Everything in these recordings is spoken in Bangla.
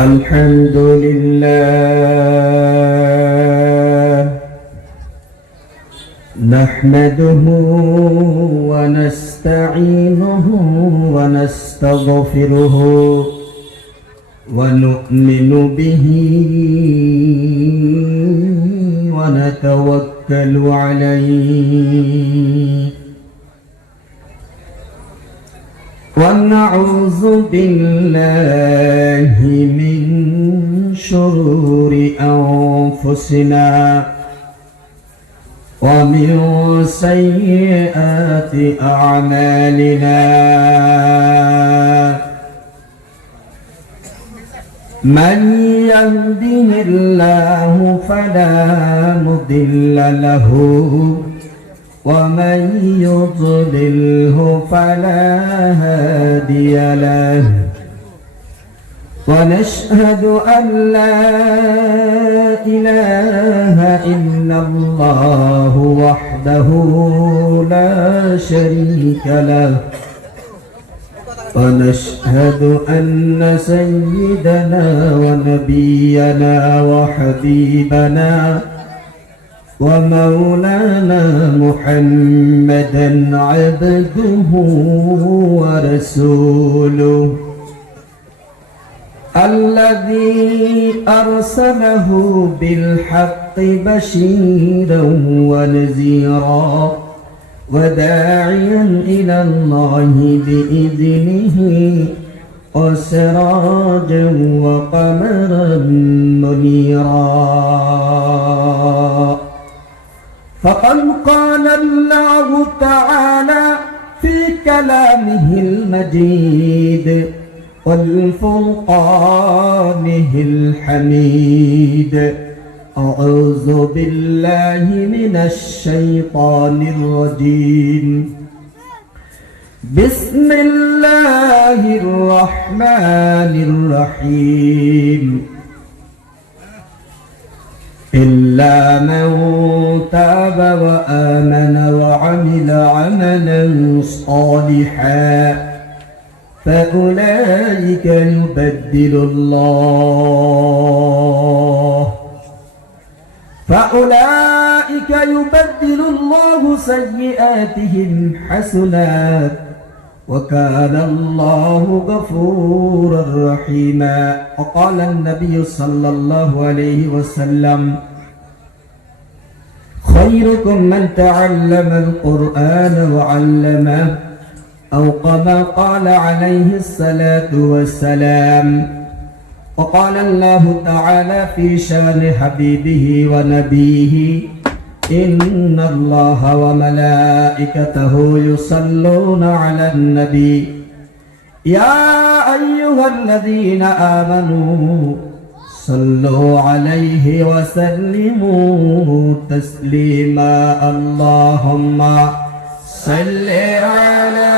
الحمد لله نحمده ونستعينه ونستغفره ونؤمن به ونتوكل عليه ونعوذ بالله من شرور أنفسنا ومن سيئات أعمالنا من يهده الله فلا مضل له ومن يضلله فلا هادي له ونشهد أن لا إله إلا الله وحده لا شريك له ونشهد أن سيدنا ونبينا وحبيبنا ومولانا محمدا عبده ورسوله الذي أرسله بالحق بشيرا ونذيرا وداعيا إلى الله بإذنه وسراجا وقمرا منيرا فقد قال الله تعالى في كلامه المجيد والفرقانه الحميد أعوذ بالله من الشيطان الرجيم بسم الله الرحمن الرحيم إلا من تاب وآمن وعمل عملا صالحا فأولئك يبدل الله سيئاتهم حسنات وكان الله غفورا رحيما وقال النبي صلى الله عليه وسلم خيركم من تعلم القرآن وعلمه أو كما قال عليه الصلاة والسلام وقال الله تعالى في شان حبيبه ونبيه إن الله وملائكته يصلون على النبي يا أيها الذين آمنوا صلوا عليه وسلموا تسليما اللهم صل على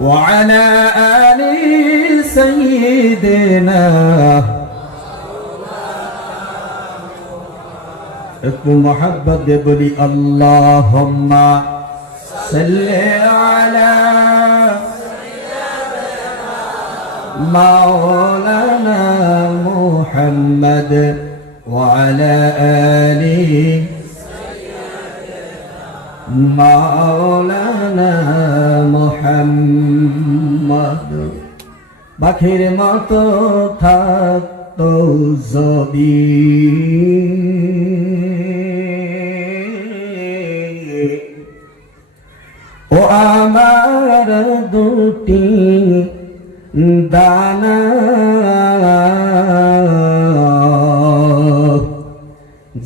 وعلى آل سيدنا একটু মোহাব্বত দিয়ে বলি আল্লাহুম্মা সাল্লি আলা মাওলানা মুহাম্মদ ওয়া আলা আলি মাওলানা মুহাম্মদ পাখির মতো থাকতো যদি ও আমার দুটি দানা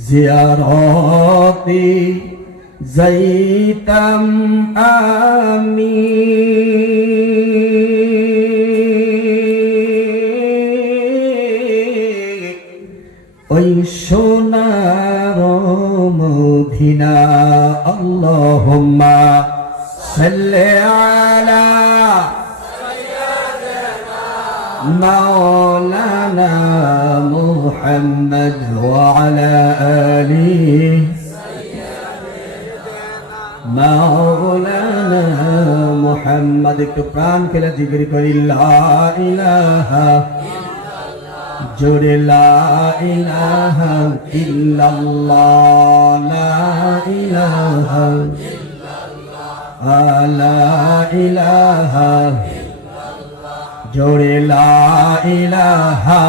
জিয়ারতে যাইতাম আমি ওই সোনার মদিনা আল্লাহুম্মা সাল্লি আলা مولانا محمد وعلى آله مولانا মুহাম্মদ একটু প্রাণ খেলে জিকির করি লা ইলাহা জোরে লা ইলাহা ইল্লাল্লাহ লা ইলাহা লা ইলাহা জোরে লা ইলাহা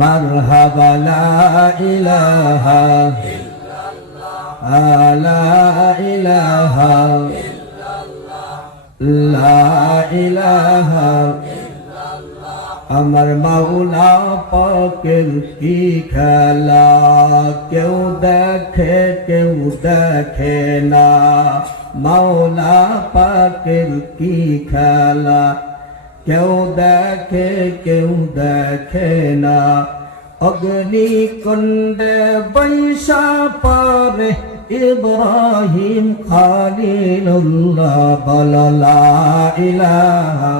মারহাবা লা ইলাহা লা ইলাহা লা ইলাহা আমার মাওলা পাকের কি খেলা কেউ দেখে কেউ দেখে না মাওলা পাকের কি খেলা কেউ দেখে কেউ দেখে না অগ্নি কুণ্ডে বৈশা পারে ইব্রাহিম খলিলুল্লাহ বল লা ইলাহা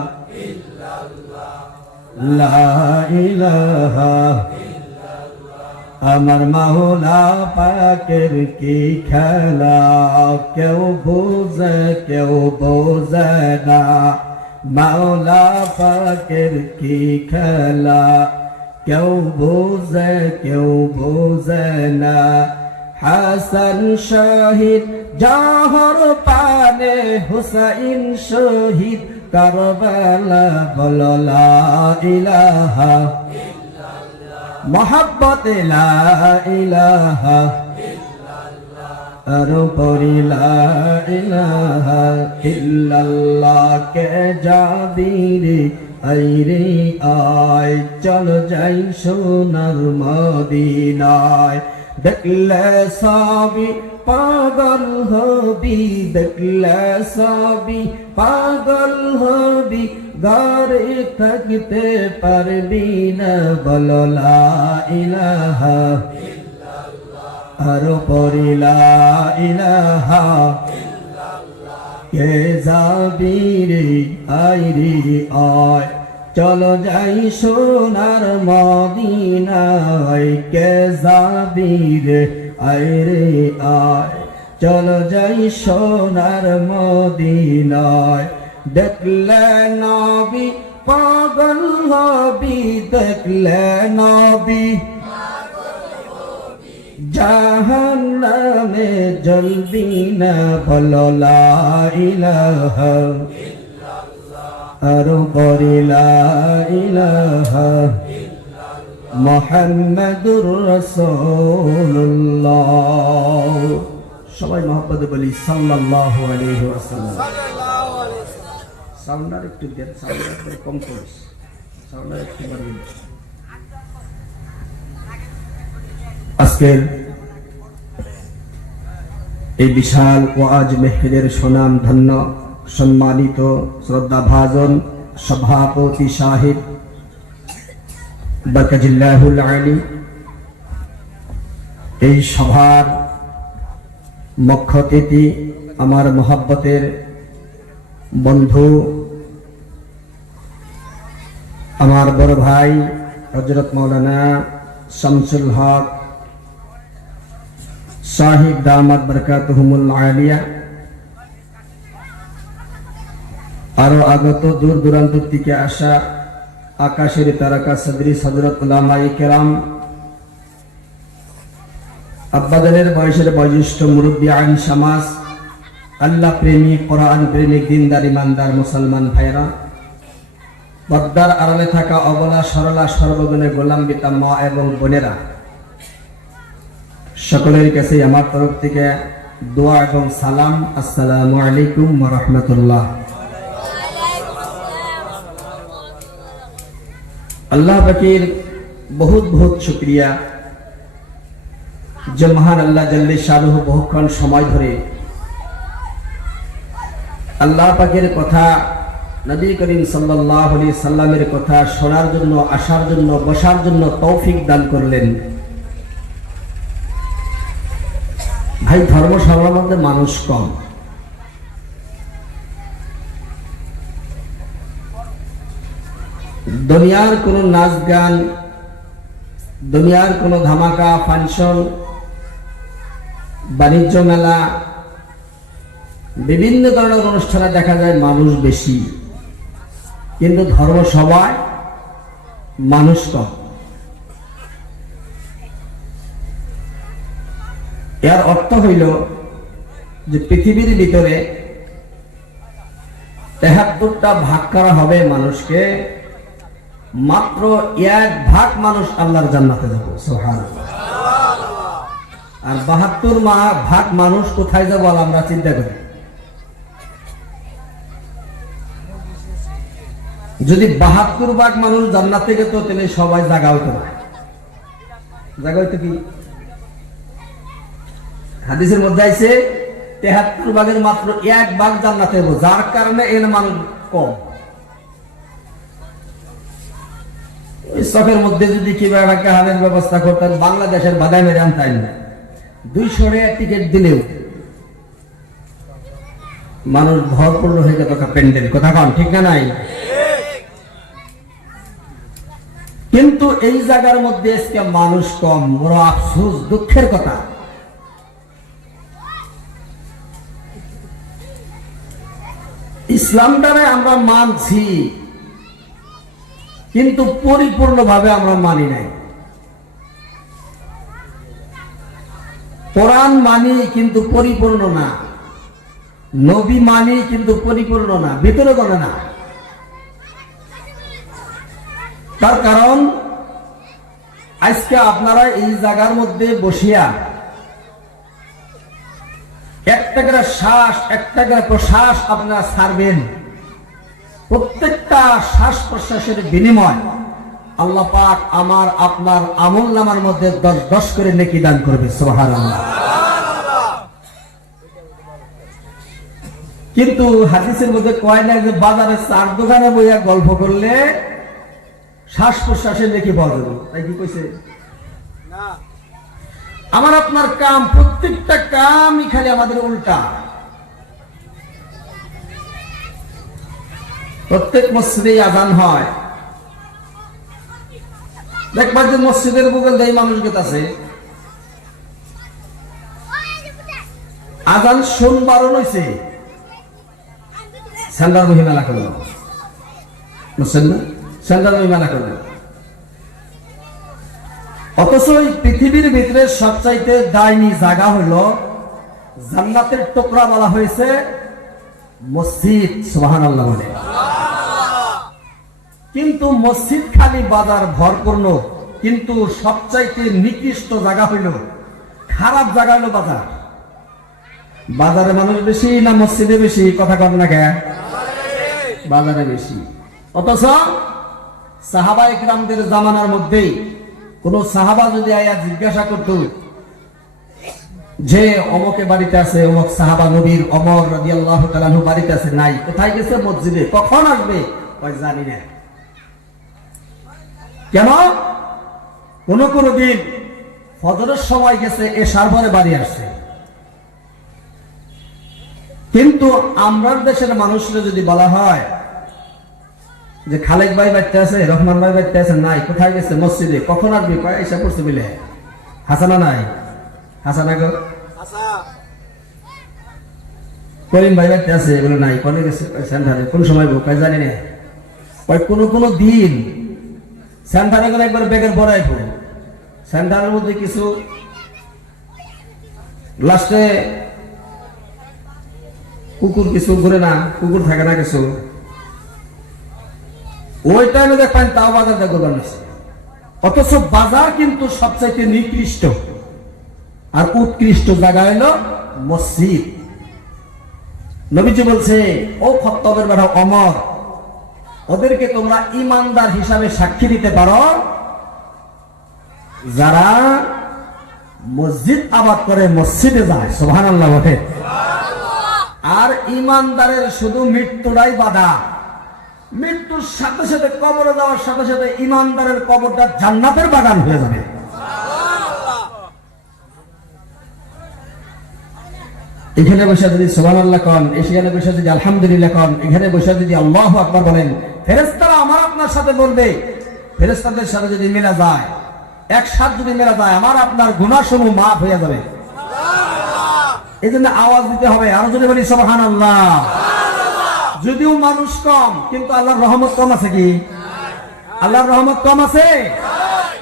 লা ইলাহা আমার মাওলা পাকের কি খেলা কেউ বোঝে কেউ বোঝে না মাওলা পাকের কি খেলা কেউ বোঝে কেউ বোঝে না হাসান শহীদ জহর পানে হুসাইন শহীদ কারবালা বল লা ইলাহা মোহাব্বত লা ইলাহা আর পরি লা ইলাহা ইল্লাল্লাহ কে যাবিরে আইরে আয় চল যাই সোনার মদিনায় দেখলে সবই পাগল হবি দেখলে সবই পাগল হবি ঘরে থাকতে পারবি না বল লা ইলাহা আর পরি লা ইলাহা কে যাবি রে আইরে আয় চলো যাই সোনার মদিনায় কে যাবি রে আইরে আয় চলো যাই সোনার মদিনায় দেখলে নবী পাগল হবি দেখলে নবী জাহান্নামে জ্বলবি না বল লা ইলাহা আর পরি লা ইলাহা মুহাম্মাদুর রাসূলুল্লাহ সবাই মহব্বতে বলি সাল্লাল্লাহু আলাইহি ওয়াসাল্লাম সাউন্ডার একটু দেন সাউন্ডার কম করিস সাউন্ডার একটু বাড়িয়ে আজকের এই বিশাল ওয়াজ মেহফিলের সুনাম ধন্য সম্মানিত শ্রদ্ধাভাজন সভাপতি সাহেব বারকাতুল্লাহুল আলী এই সভার মুখ্য অতিথি আমার মহব্বতের বন্ধু আমার বড় ভাই হযরত মাওলানা শামসুল হক সাহিব দামাত বরকাতুহুমুল আলিয়া আরো আগত দূর দূরান্ত থেকে আসা আকাশের তারকা সদরিস হযরত উলামায়ে কেরাম আব্বাদের বয়সের বয়োজ্যেষ্ঠ মুরব্বী আইন সমাজ আল্লাহ প্রেমিক কোরআন প্রেমিক দিনদার ইমানদার মুসলমান ভাইরা পর্দার আড়ালে থাকা অবলা সরলা সর্বগুণের গোলাম বিতা মা এবং বোনেরা সকলের কাছে আমার তরফ থেকে দোয়া এবং সালাম আসসালামু আলাইকুম ওয়া রাহমাতুল্লাহ আল্লাহ পাকের বহুত বহুত শুকরিয়া যে মহান আল্লাহ জাল্লে শানুহু বহুক্ষণ সময় ধরে আল্লাহ পাকের কথা নবী করিম সাল্লাল্লাহু আলাইহি সাল্লামের কথা শোনার জন্য আসার জন্য বসার জন্য তৌফিক দান করলেন। ভাই ধর্মসভার মধ্যে মানুষ কম, দুনিয়ার কোন নাচ গান, দুনিয়ার কোন ধামাকা ফাংশন, বাণিজ্য মেলা, বিভিন্ন ধরনের অনুষ্ঠানে দেখা যায় মানুষ বেশি, কিন্তু ধর্ম সভায় মানুষ কম। এর অর্থ হইল যে পৃথিবীর ভিতরে ৭৩টা ভাগ করা হবে মানুষকে, মাত্র ১ ভাগ মানুষ আল্লাহর জান্নাতে যাবে, সুবহানাল্লাহ। আর ৭২ ভাগ মানুষ কোথায় যাবো আমরা চিন্তা করি। যদি ৭২ ভাগ মানুষ জান্নাতে যেত তাহলে সবাই জায়গা হইতো না। জায়গা হইতো কি? হাদিসের মধ্যে আছে ৭৩ ভাগের মাত্র ১ ভাগ জান্নাতে যাবো, যার কারণে এর মানুষ কম। চকের মধ্যে যদি কিভাবে একটা হালের ব্যবস্থা করতেন, বাংলাদেশের বাদায় মেরে আনতেন না, ২০০ টাকা টিকিট দিলেও মানুষ ভরপুর হয়ে যেত প্যান্ডেল। কথা কন ঠিক না? নাই। কিন্তু এই জায়গার মধ্যে আজকে মানুষ কম, বড় আফসোস, দুঃখের কথা। ইসলামটারে আমরা মানছি, কিন্তু পরিপূর্ণভাবে আমরা মানি নাই। কোরআন মানি কিন্তু পরিপূর্ণ না, নবী মানি কিন্তু পরিপূর্ণ না, ভিতরে গণে না। তার কারণ আজকে আপনারা এই জায়গার মধ্যে বসিয়া একটা করে শ্বাস, একটা করে প্রশ্বাস আপনারা ছাড়বেন, প্রত্যেকটা শ্বাস প্রশ্বাসের বিনিময় আল্লাহ পাক আমার আপনার আমল নামার মধ্যে ১০ করে নেকি দান করবে, সুবহানাল্লাহ। কিন্তু হাদিসের মধ্যে কয় না যে বাজারে চার দোকানে বইয়া গল্প করলে শ্বাস প্রশ্বাসের নেকি পাওয়া যাবে, তাই কি কইছে? আমার আপনার কাম, প্রত্যেকটা কামই খালি আমাদের উল্টা। প্রত্যেক মসজিদে আজান হয়, দেখবার যে মসজিদের বুগল দেয় মানুষ গেতাছে, আজান সোমবারও নইছে, সেন্টার বহি মেলা করল, বুঝছেন না? সেন্টার বহি মেলা করল। অথচ এই পৃথিবীর ভিতরে সবচাইতে দায়নি জায়গা হইল জান্নাতের টুকরা বলা হয়েছে মসজিদ, সুবহানাল্লাহ বলে। কিন্তু মসজিদ খালি বাজার ভরপূর্ণ, কিন্তু সবচাইতে নিকৃষ্ট জায়গা হইল, খারাপ জায়গা হইল বাজার। বাজারে মানুষ বেশি না মসজিদে বেশি? কথা কম না কেন? বাজারে বেশি। অথচ সাহাবা ইকরামদের জামানার মধ্যেই কোন সাহাবা যদি আয়া জিজ্ঞাসা করত যে অমকে বাড়িতে আছে, অমক সাহাবা নবীর ওমর রাদিয়াল্লাহু তাআলা আনহু বাড়িতে আছে, নাই। কোথায় গেছে? মসজিদে। কখন আসবে? কয় জানি না। কেন? কোন দিন ফজরের সময় গেছে, এশার পরে বাড়ি আসছে। কিন্তু আমরা দেশের মানুষরা যদি বলা হয় যে খালেক ভাই বাড়িতে আছে, রহমান ভাই বাড়িতে আছে, নাই। কোথায় গেছে? মসজিদে। কখন আসবি? কয় এসে পড়ছে বলে। হাসানা নাই? হাসানা গো? করিম ভাই বাড়িতে আছে বলে, নাই। কনে গেছে? সেন্টারে। কোন সময় গো? কয় জানি না। কয় কোন দিন সেন্টারে গেলে একবার ব্যাগের ভরাই পড়ে, সেন্টারের মধ্যে কিছু লাস্টে কুকুর কিছু ঘুরে না, কুকুর থাকে না কিছু, ওই টাইমে দেখবেন তাও বাজার দেখো বানিয়েছে। অথচ বাজার কিন্তু সবচাইতে নিকৃষ্ট আর উৎকৃষ্ট জায়গা হলো মসজিদ। নবীজি বলছে, ও খত্তবের বেটা ওমর, ওদেরকে তোমরা ইমানদার হিসাবে সাক্ষী দিতে পারো যারা মসজিদ আবাদ করে, মসজিদে যায়, সুবহানাল্লাহ বলে। আর ইমানদারের শুধু মৃত্যুটাই বাধা। মৃত্যুর সাথে সাথে, কবরে যাওয়ার সাথে সাথে ইমানদারের কবরটা জান্নাতের বাগান হয়ে যাবে। এখানে বসে যদি সুবহানাল্লাহ কন, এখানে বসে যদি আলহামদুলিল্লাহ কন, এখানে বসে যদি আল্লাহু আকবার বলেন, ফেরেশতারা আমার আপনার সাথে বলবে। ফেরেশতাদের সাথে যদি মেলা যায়, একসাথে যদি মেলা যায়, আমার আপনার গুনাহসমূহ মাফ হয়ে যাবে। এই জন্য আওয়াজ দিতে হবে, আরো যদি বলি সুবহানাল্লাহ। যদিও মানুষ কম, কিন্তু আল্লাহর রহমত কম আছে কি? আল্লাহর রহমত কম আছে?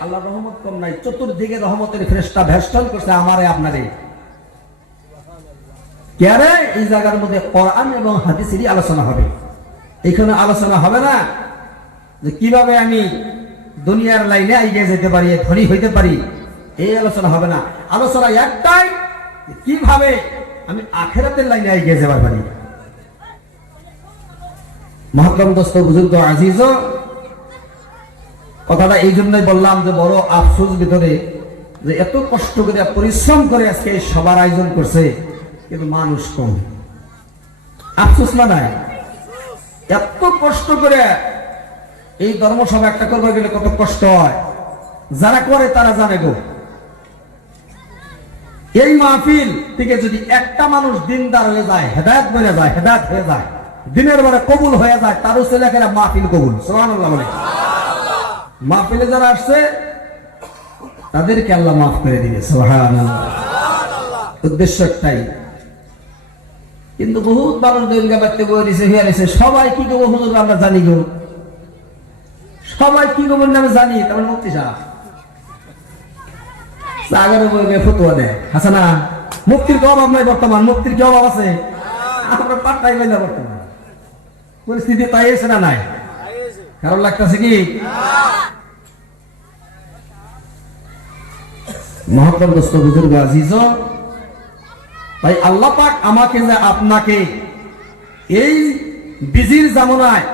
আল্লাহর রহমত কম নাই। চতুর্দিকে রহমতের ফেরেশতা ভেষ্টন করছে আমারে আপনারে। কেরে এই জায়গার মধ্যে কোরআন এবং হাদিসেরই আলোচনা হবে। এখানে আলোচনা হবে না যে কিভাবে আমি দুনিয়ার লাইনে এগিয়ে যেতে পারি, ধনী হইতে পারি, এই আলোচনা হবে না। আলোচনা একটাই, কিভাবে আমি আখিরাতের লাইনে এগিয়ে যেতে পারি। মহতরম দোস্ত, বুজুর্গ, আজিজ, কথাটা এই জন্যই বললাম যে বড় আফসোস ভিতরে যে এত কষ্ট করে পরিশ্রম করে আজকে সবার আয়োজন করছে, কিন্তু মানুষ কম। আফসোস না নাই? এত কষ্ট করে এই ধর্মসভা একটা করবে গেলে কত কষ্ট হয়, যারা করে তারা জানে গো। এই মাহফিল থেকে যদি একটা মানুষ দিনদার হয়ে যায়, হেদায়েত হয়ে যায়, হেদায়েত হয়ে যায়, দিনের বেলা কবুল হয়ে যায়, তারও ছেলেকেরা মাহফিল কবুল। সুবহানাল্লাহ বলে। মাহফিলে যারা আসছে তাদেরকে আল্লাহ মাফ করে দিবে। সুবহানাল্লাহ। উদ্দেশ্য একটাই, কিন্তু বহুত মানুষ দৈনিক বাড়তে বই দিছে, হইয়া দিছে। সবাই কি করবো হুজুর আমরা জানি গো, সবাই কি করবেন আমি জানি। তেমন মুক্তি সাহেব সাগরের বইকে ফতুয়া দেয়, আছে না? মুক্তির কি অভাব নাই বর্তমান? মুক্তির কি অভাব আছে? আমরা পাত্তাই পাই না বর্তমান পরিস্থিতি। তাই এসে না নাই? কারণ লাগতেছে কি? মহতরম দোস্ত, বুজুর্গ, আজিজ, তাই আল্লাহ পাক আমাকে যে আপনাকে এই বিজির জামানায়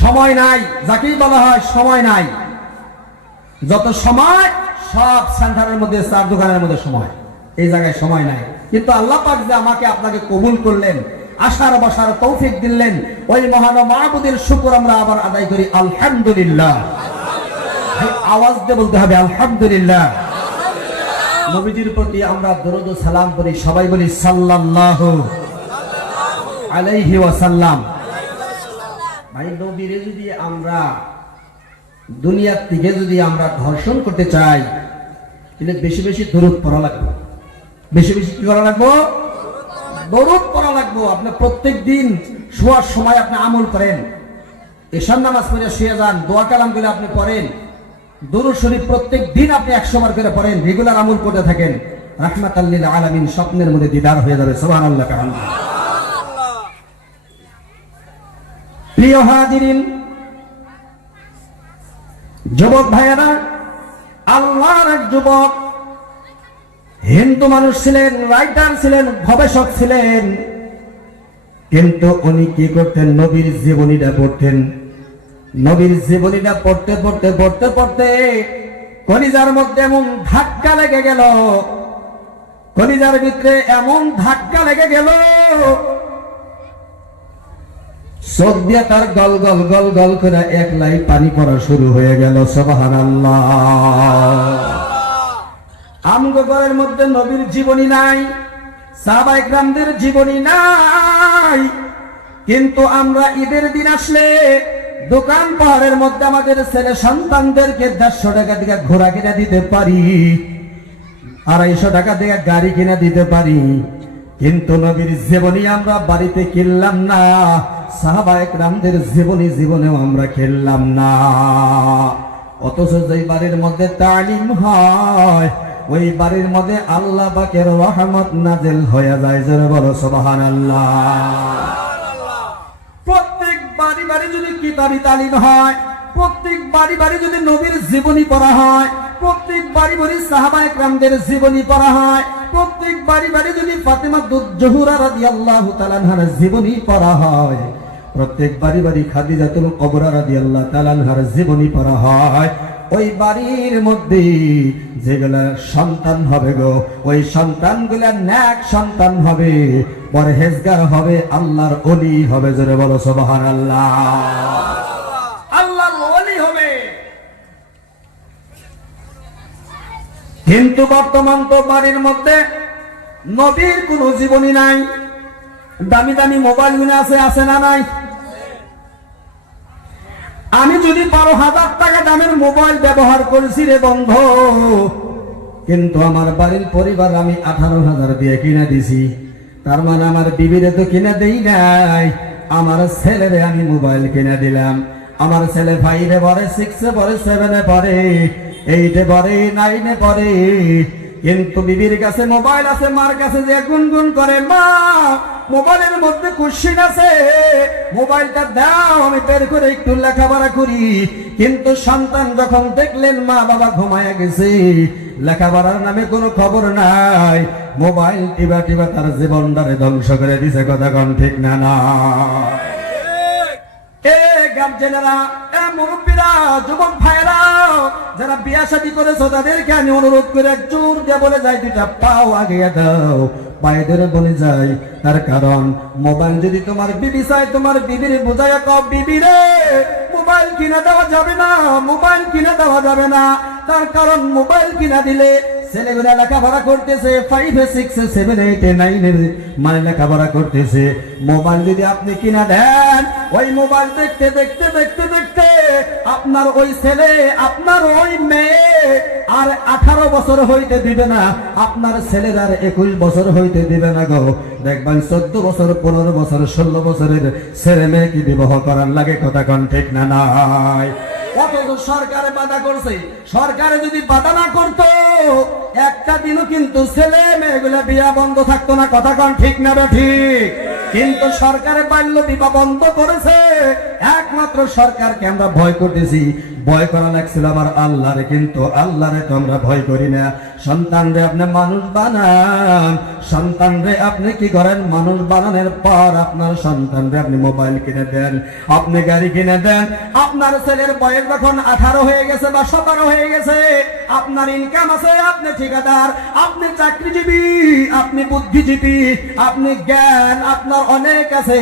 সময় নাই, যাকেই বলা হয় সময় নাই, যত সময় সব সেন্টারের মধ্যে, চার দোকানের মধ্যে সময়, এই জায়গায় সময় নাই। কিন্তু আল্লাহ পাক যে আমাকে আপনাকে কবুল করলেন, আশার বসার তৌফিক দিলেন, ওই মহান মাহবুদের শুকর আমরা আবার আদায় করি আলহামদুলিল্লাহ। আওয়াজ দিয়ে বলতে হবে আলহামদুলিল্লাহ। নবীজির প্রতি আমরা দরুদ ও সালাম করি, সবাই বলি সাল্লাল্লাহু আলাইহি ওয়াসাল্লাম। ভাই, নবীরে যদি আমরা দুনিয়ার থেকে যদি আমরা ধর্ষণ করতে চাই, তাহলে বেশি বেশি দরুদ পড়া লাগবে। বেশি বেশি কি করা লাগবে? দরুদ পড়া লাগবে। আপনি প্রত্যেক দিন শোয়ার সময় আপনি আমল করেন, এশার নামাজ পড়ে শুয়ে যান, দোয়া কালাম গুলো আপনি পড়েন, দরুদ শরীফ প্রত্যেক দিন আপনি 100 বার করে পড়েন, রেগুলার আমল করতে থাকেন, রাহমাতাল লিল আলামিন স্বপ্নের মধ্যে দিদার হয়ে যাবে। সুবহানাল্লাহ। প্রিয় হাজিরিন, যুবক ভাইয়েরা, আল্লাহর এক যুবক হিন্দু মানুষ ছিলেন, রাইটার ছিলেন, গবেষক ছিলেন, কিন্তু উনি কি করতেন? নবীর জীবনীটা পড়তেন। নবীর জীবনীটা পড়তে পড়তে পড়তে পড়তে কলিজার মধ্যে এমন ধাক্কা লেগে গেল, কলিজার ভিতরে এমন ধাক্কা লেগে গেল, চোখ দিয়ে তার গল গল গল গল করে এক লাই পানি পড়া শুরু হয়ে গেল। সুবহানাল্লাহ। আমগো ঘরের মধ্যে নবীর জীবনী নাই, সাহাবায়ে কেরামদের জীবনী নাই, কিন্তু আমরা ঈদের দিন আসলে দোকান পাহাড়ের মধ্যে আমাদের ছেলে সন্তানদেরকে 150 টাকা দিয়ে ঘোড়া কিনে দিতে পারি, 250 টাকা দিয়ে গাড়ি কিনে দিতে পারি, কিন্তু নবীর জীবনী আমরা বাড়িতে কিনলাম না, সাহাবায়ে কেরামদের জীবনী জীবনেও আমরা কিনলাম না। অথচ যেই বাড়ির মধ্যে তালিম হয়, ওই বাড়ির মধ্যে আল্লাহ পাকের রহমত নাযিল হয়ে যায়। জোরে বলো সুবহানাল্লাহ। প্রত্যেক বাড়ি বাড়ি যদি কিতাবি তালিম হয়, প্রত্যেক বাড়ি বাড়ি যদি নবীর জীবনী পড়া হয়, প্রত্যেক বাড়ি বাড়ি সাহাবায়ে কেরামদের জীবনী পড়া হয়, প্রত্যেক বাড়ি বাড়ি যদি ফাতেমা জোহরা রাদিয়াল্লাহু তাআলা আনহার জীবনী পড়া হয়, প্রত্যেক বাড়ি বাড়ি খাদিজাতুল কুবরা রাদিয়াল্লাহু তাআলা আনহার জীবনী পড়া হয়, ওই বাড়ির মধ্যে যেগুলা সন্তান হবে গো, ওই সন্তানগুলা নেক সন্তান হবে, পরহেজগার হবে, আল্লাহর ওলি হবে। জোরে বলো সুবহানাল্লাহ। আল্লাহর ওলি হবে। কিন্তু বর্তমান তো বাড়ির মধ্যে নবীর কোনো জীবনী নাই, দামি দামি মোবাইল গুলো আছে, আছে না নাই? আমি যদি 12,000 টাকা দামের মোবাইল ব্যবহার করেছি রে বন্ধু, কিন্তু আমার বাড়ির পরিবার আমি 18,000 দিয়ে কিনে দিছি। তার মানে আমার বিবিরে তো কিনে দেই নাই, আমার ছেলেরে আমি মোবাইল কিনে দিলাম। আমার ছেলে 5-এ পড়ে, 6-এ পড়ে, 7-এ পড়ে, 8-এ পড়ে, 9-এ পড়ে, কিন্তু বিবির কাছে মোবাইল আছে, মার কাছে যে গুনগুন করে, মা মোবাইলের মধ্যে কোশ্চেন আছে, মোবাইলটা দাও আমি বের করে একটু লেখাপড়া করি। কিন্তু সন্তান যখন দেখলেন মা বাবা ঘুমায় গেছে, লেখাপড়ার নামে কোনো খবর নাই, মোবাইল টিবা টিবা তার জীবনটারে ধ্বংস করে দিছে। কথা কোন ঠিক না? না গার্জেনেরা, মুরব্বীরা, যুবক ভাইরা, যারা বিয়া শাদী করেছো তাদেরকে আমি অনুরোধ করে জোর দিয়ে বলে যাই, দুটা পাও আগিয়ে দাও, পায়ে ধরে বলে যাই। তার কারণ মোবাইল যদি তোমার বিবি চায়, তোমার বিবির বোঝায় কও, বিবি রে মোবাইল কিনে দেওয়া যাবে না, মোবাইল কিনে দেওয়া যাবে না। তার কারণ মোবাইল কিনা দিলে ছেলেগুলা লেখাপড়া করতেছে, 5-এ, 6-এ, 7-এ, 8-এ, 9-এ মানে লেখাপড়া করতেছে। মোবাইল যদি আপনি কিনা দেন, ওই মোবাইল দেখতে দেখতে দেখতে দেখতে আপনার ওই ছেলে, আপনার ওই মেয়ে আর 18 বছর হইতে দিবে না, আপনার ছেলের আর 21 বছর হইতে দিবে না গো। দেখবেন 14 বছর, 15 বছর, 16 বছরের ছেলে মেয়েকে বিবাহ করার লাগে। কথা কোন ঠিক না? নাই। অথচ সরকারে বাধা করছে। সরকারে যদি বাধা না করতো, একটা দিনও কিন্তু ছেলে মেয়েগুলা বিয়া বন্ধ থাকতো না। কথা কোন ঠিক না? ঠিক। কিন্তু সরকারে বাল্য বিবাহ বন্ধ করেছে। একমাত্র সরকারকে আমরা ভয় করতেছি, ভয় করা লাগছিল আমার আল্লাহরে, কিন্তু আল্লাহরে তো আমরা ভয় করি না। সন্তানরে আপনি মানুষ বানান, সন্তানরে আপনি কি করেন, মানুষ বানানোর পর আপনার সন্তানরে আপনি মোবাইল কিনে দেন, আপনি গাড়ি কিনে দেন। আপনার ছেলের বয়স যখন 18 হয়ে গেছে বা 17 হয়ে গেছে, আপনার ইনকাম আছে, আপনি ঠিকাদার, আপনি চাকরিজীবী, আপনি বুদ্ধিজীবী, আপনি জ্ঞান আপনার অনেক আছে,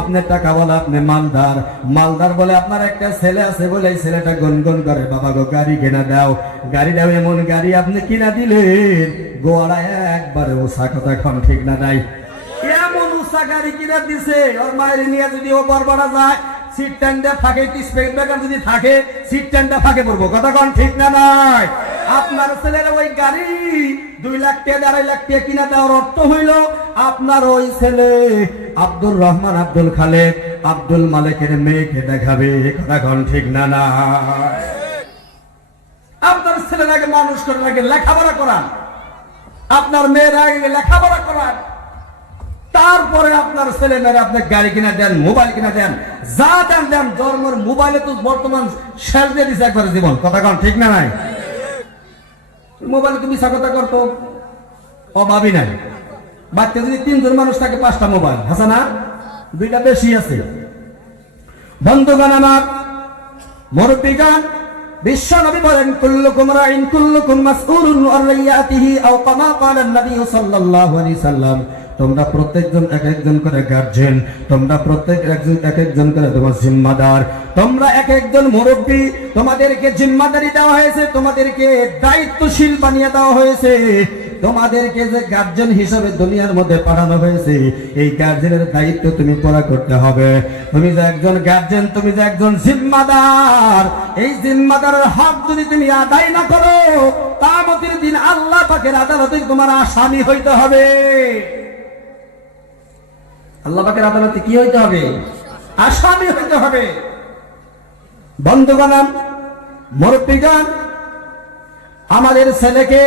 আপনার টাকা বলে আপনি মালদার, মালদার বলে আপনার একটা ছেলে আছে বলে এই ছেলেটা গুনগুন করে, বাবা গো গাড়ি কিনা দাও, গাড়ি দাও। এমন গাড়ি আপনি কিনা দিলেন, গোয়াড়া একবারে ওষা। কথা এখন ঠিক না? নাই। এমন উষা গাড়ি কিনা দিছে, ওর মায়ের নিয়ে যদি ও বরবাড়া যায়, সিট টাইমটা ফাঁকে, স্পেড ব্রেকার যদি থাকে, সিট টাইমটা ফাঁকে পড়বো। কথা কোন ঠিক না? নাই। আপনার ছেলের ওই গাড়ি 2 লাখ টাকা, 2.5 লাখ টাকা কিনা দেওয়ার অর্থ হইল আপনার ওই ছেলে আব্দুর রহমান, আব্দুল খালেক, আব্দুল মালিকের মেয়েকে দেখাবে। কথা কোন ঠিক না? না। আপনার ছেলের আগে মানুষ করার আগে লেখাপড়া করান, আপনার মেয়ের আগে লেখাপড়া করান, তারপরে আপনার ছেলে মেয়েরা আপনি গাড়ি কিনা দেন, মোবাইল কিনা দেন, যা দেন দেন। জন্মের মোবাইলে তো বর্তমান শেষ দিয়ে দিচ্ছে একবারে জীবন। কথা কোন ঠিক না? নাই। মোবাইলে তুমি কথা করতো অভাবই নাই। বাচ্চা যদি 3 জন মানুষ থাকে, 5টা মোবাইল আছে না, 2টা বেশি আছে। বন্ধুগণ আমার, মুরব্বিগান, বিশ্ব নবী বলেন, কুল্লুকুম রাইন কুল্লুকুম মাসউলুন আন রাইয়াতিহি আও কামা ক্বালা নবী সাল্লাল্লাহু আলাইহি সাল্লাম। তোমরা প্রত্যেকজন এক একজন করে গার্জিয়ান, তোমরা প্রত্যেক একজন এক একজন করে তোমার জিম্মাদার, তোমরা এক একজন মুরব্বী, তোমাদেরকে জিম্মাদারি দেওয়া হয়েছে, তোমাদেরকে দায়িত্বশীল বানিয়ে দেওয়া হয়েছে, তোমাদেরকে যে গার্জেন হিসাবে দুনিয়ার মধ্যে পাঠানো হয়েছে, এই গার্জেনের দায়িত্ব তুমি পুরা করতে হবে। তুমি যে একজন গার্জেন, তুমি যে একজন জিম্মাদার, এই জিম্মাদারের হক যদি তুমি আদায় না করো, কিয়ামতের দিন আল্লাহ পাকের আদালতে তোমার আসামি হইতে হবে। আল্লাহ পাকের আদালতে কি হইতে হবে? আসামি হইতে হবে। বন্ধুগণ, মুরব্বিগণ, আমাদের ছেলেকে,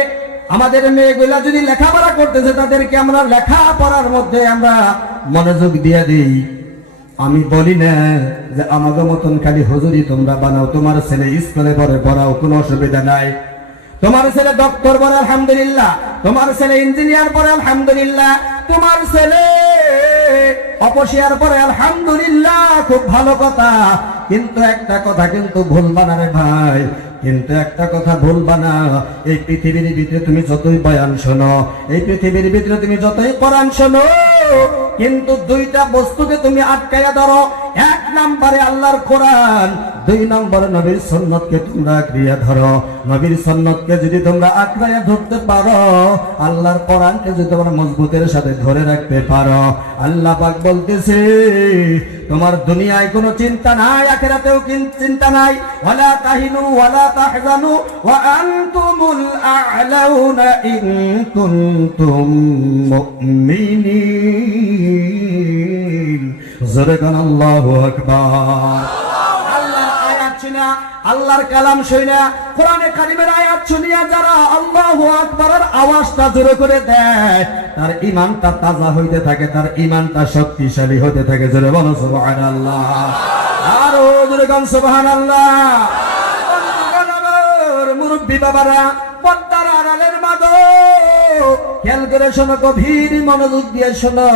আমাদের মেয়েগুলা যদি লেখাপড়া করতেছে, তাদেরকে আমরা লেখাপড়ার মধ্যে আমরা মনোযোগ দিয়ে দিই। আমি বলি না যে আমাদের মতন খালি হুজুরি তোমরা বানাও, তোমার ছেলে স্কুলে পড়ে পড়াও, কোনো অসুবিধা নাই। তোমার ছেলে ডক্টর পড়ে আলহামদুলিল্লাহ, তোমার ছেলে ইঞ্জিনিয়ার পড়ে আলহামদুলিল্লাহ, তোমার ছেলে অপসিয়ার পরে আলহামদুলিল্লাহ, খুব ভালো কথা। কিন্তু একটা কথা কিন্তু ভুলবা না রে ভাই, কিন্তু একটা কথা ভুলবা না, এই পৃথিবীর ভিতরে তুমি যতই বয়ান শোনো, এই পৃথিবীর ভিতরে তুমি যতই কোরআন শোনো, কিন্তু 2টা বস্তুকে তুমি আটকাইয়া ধরো। 1 নম্বরে আল্লাহর কোরআন, দুই নম্বর নবীর সুন্নতকে তোমরা আঁকড়িয়ে ধরো। নবীর সুন্নতকে যদি তোমরা আঁকড়িয়ে ধরতে পারো, আল্লাহর কোরআনকে যদি তোমরা মজবুতের সাথে ধরে রাখতে পারো, আল্লাহ পাক বলতেছে তোমার দুনিয়ায় কোনো চিন্তা নাই, আখিরাতেও চিন্তা নাই। ওয়ালা তাহিনু ওয়ালা তাহজানু ওয়া আনতুমুল আ'লাউনা ইন কুনতুম মুমিনিন। জোরে আল্লাহু আকবার। আল্লাহর আয়াত শুনা, আল্লাহর কালাম শুনা, কোরআনে কারিমের আয়াত শুনিয়া যারা আল্লাহু আকবারের আওয়াজটা জোরে করে দেয়, তার ঈমানটা তাজা হইতে থাকে, তার ঈমানটা শক্তিশালী হতে থাকে। জোরে বলো সুবহানাল্লাহ, আরো জোরে গান সুবহানাল্লাহ। মুরব্বী বাবারা, পর্দার আড়ালের মাগো, খেয়াল করে শোনো, গভীর মনোযোগ দিয়ে শোনো।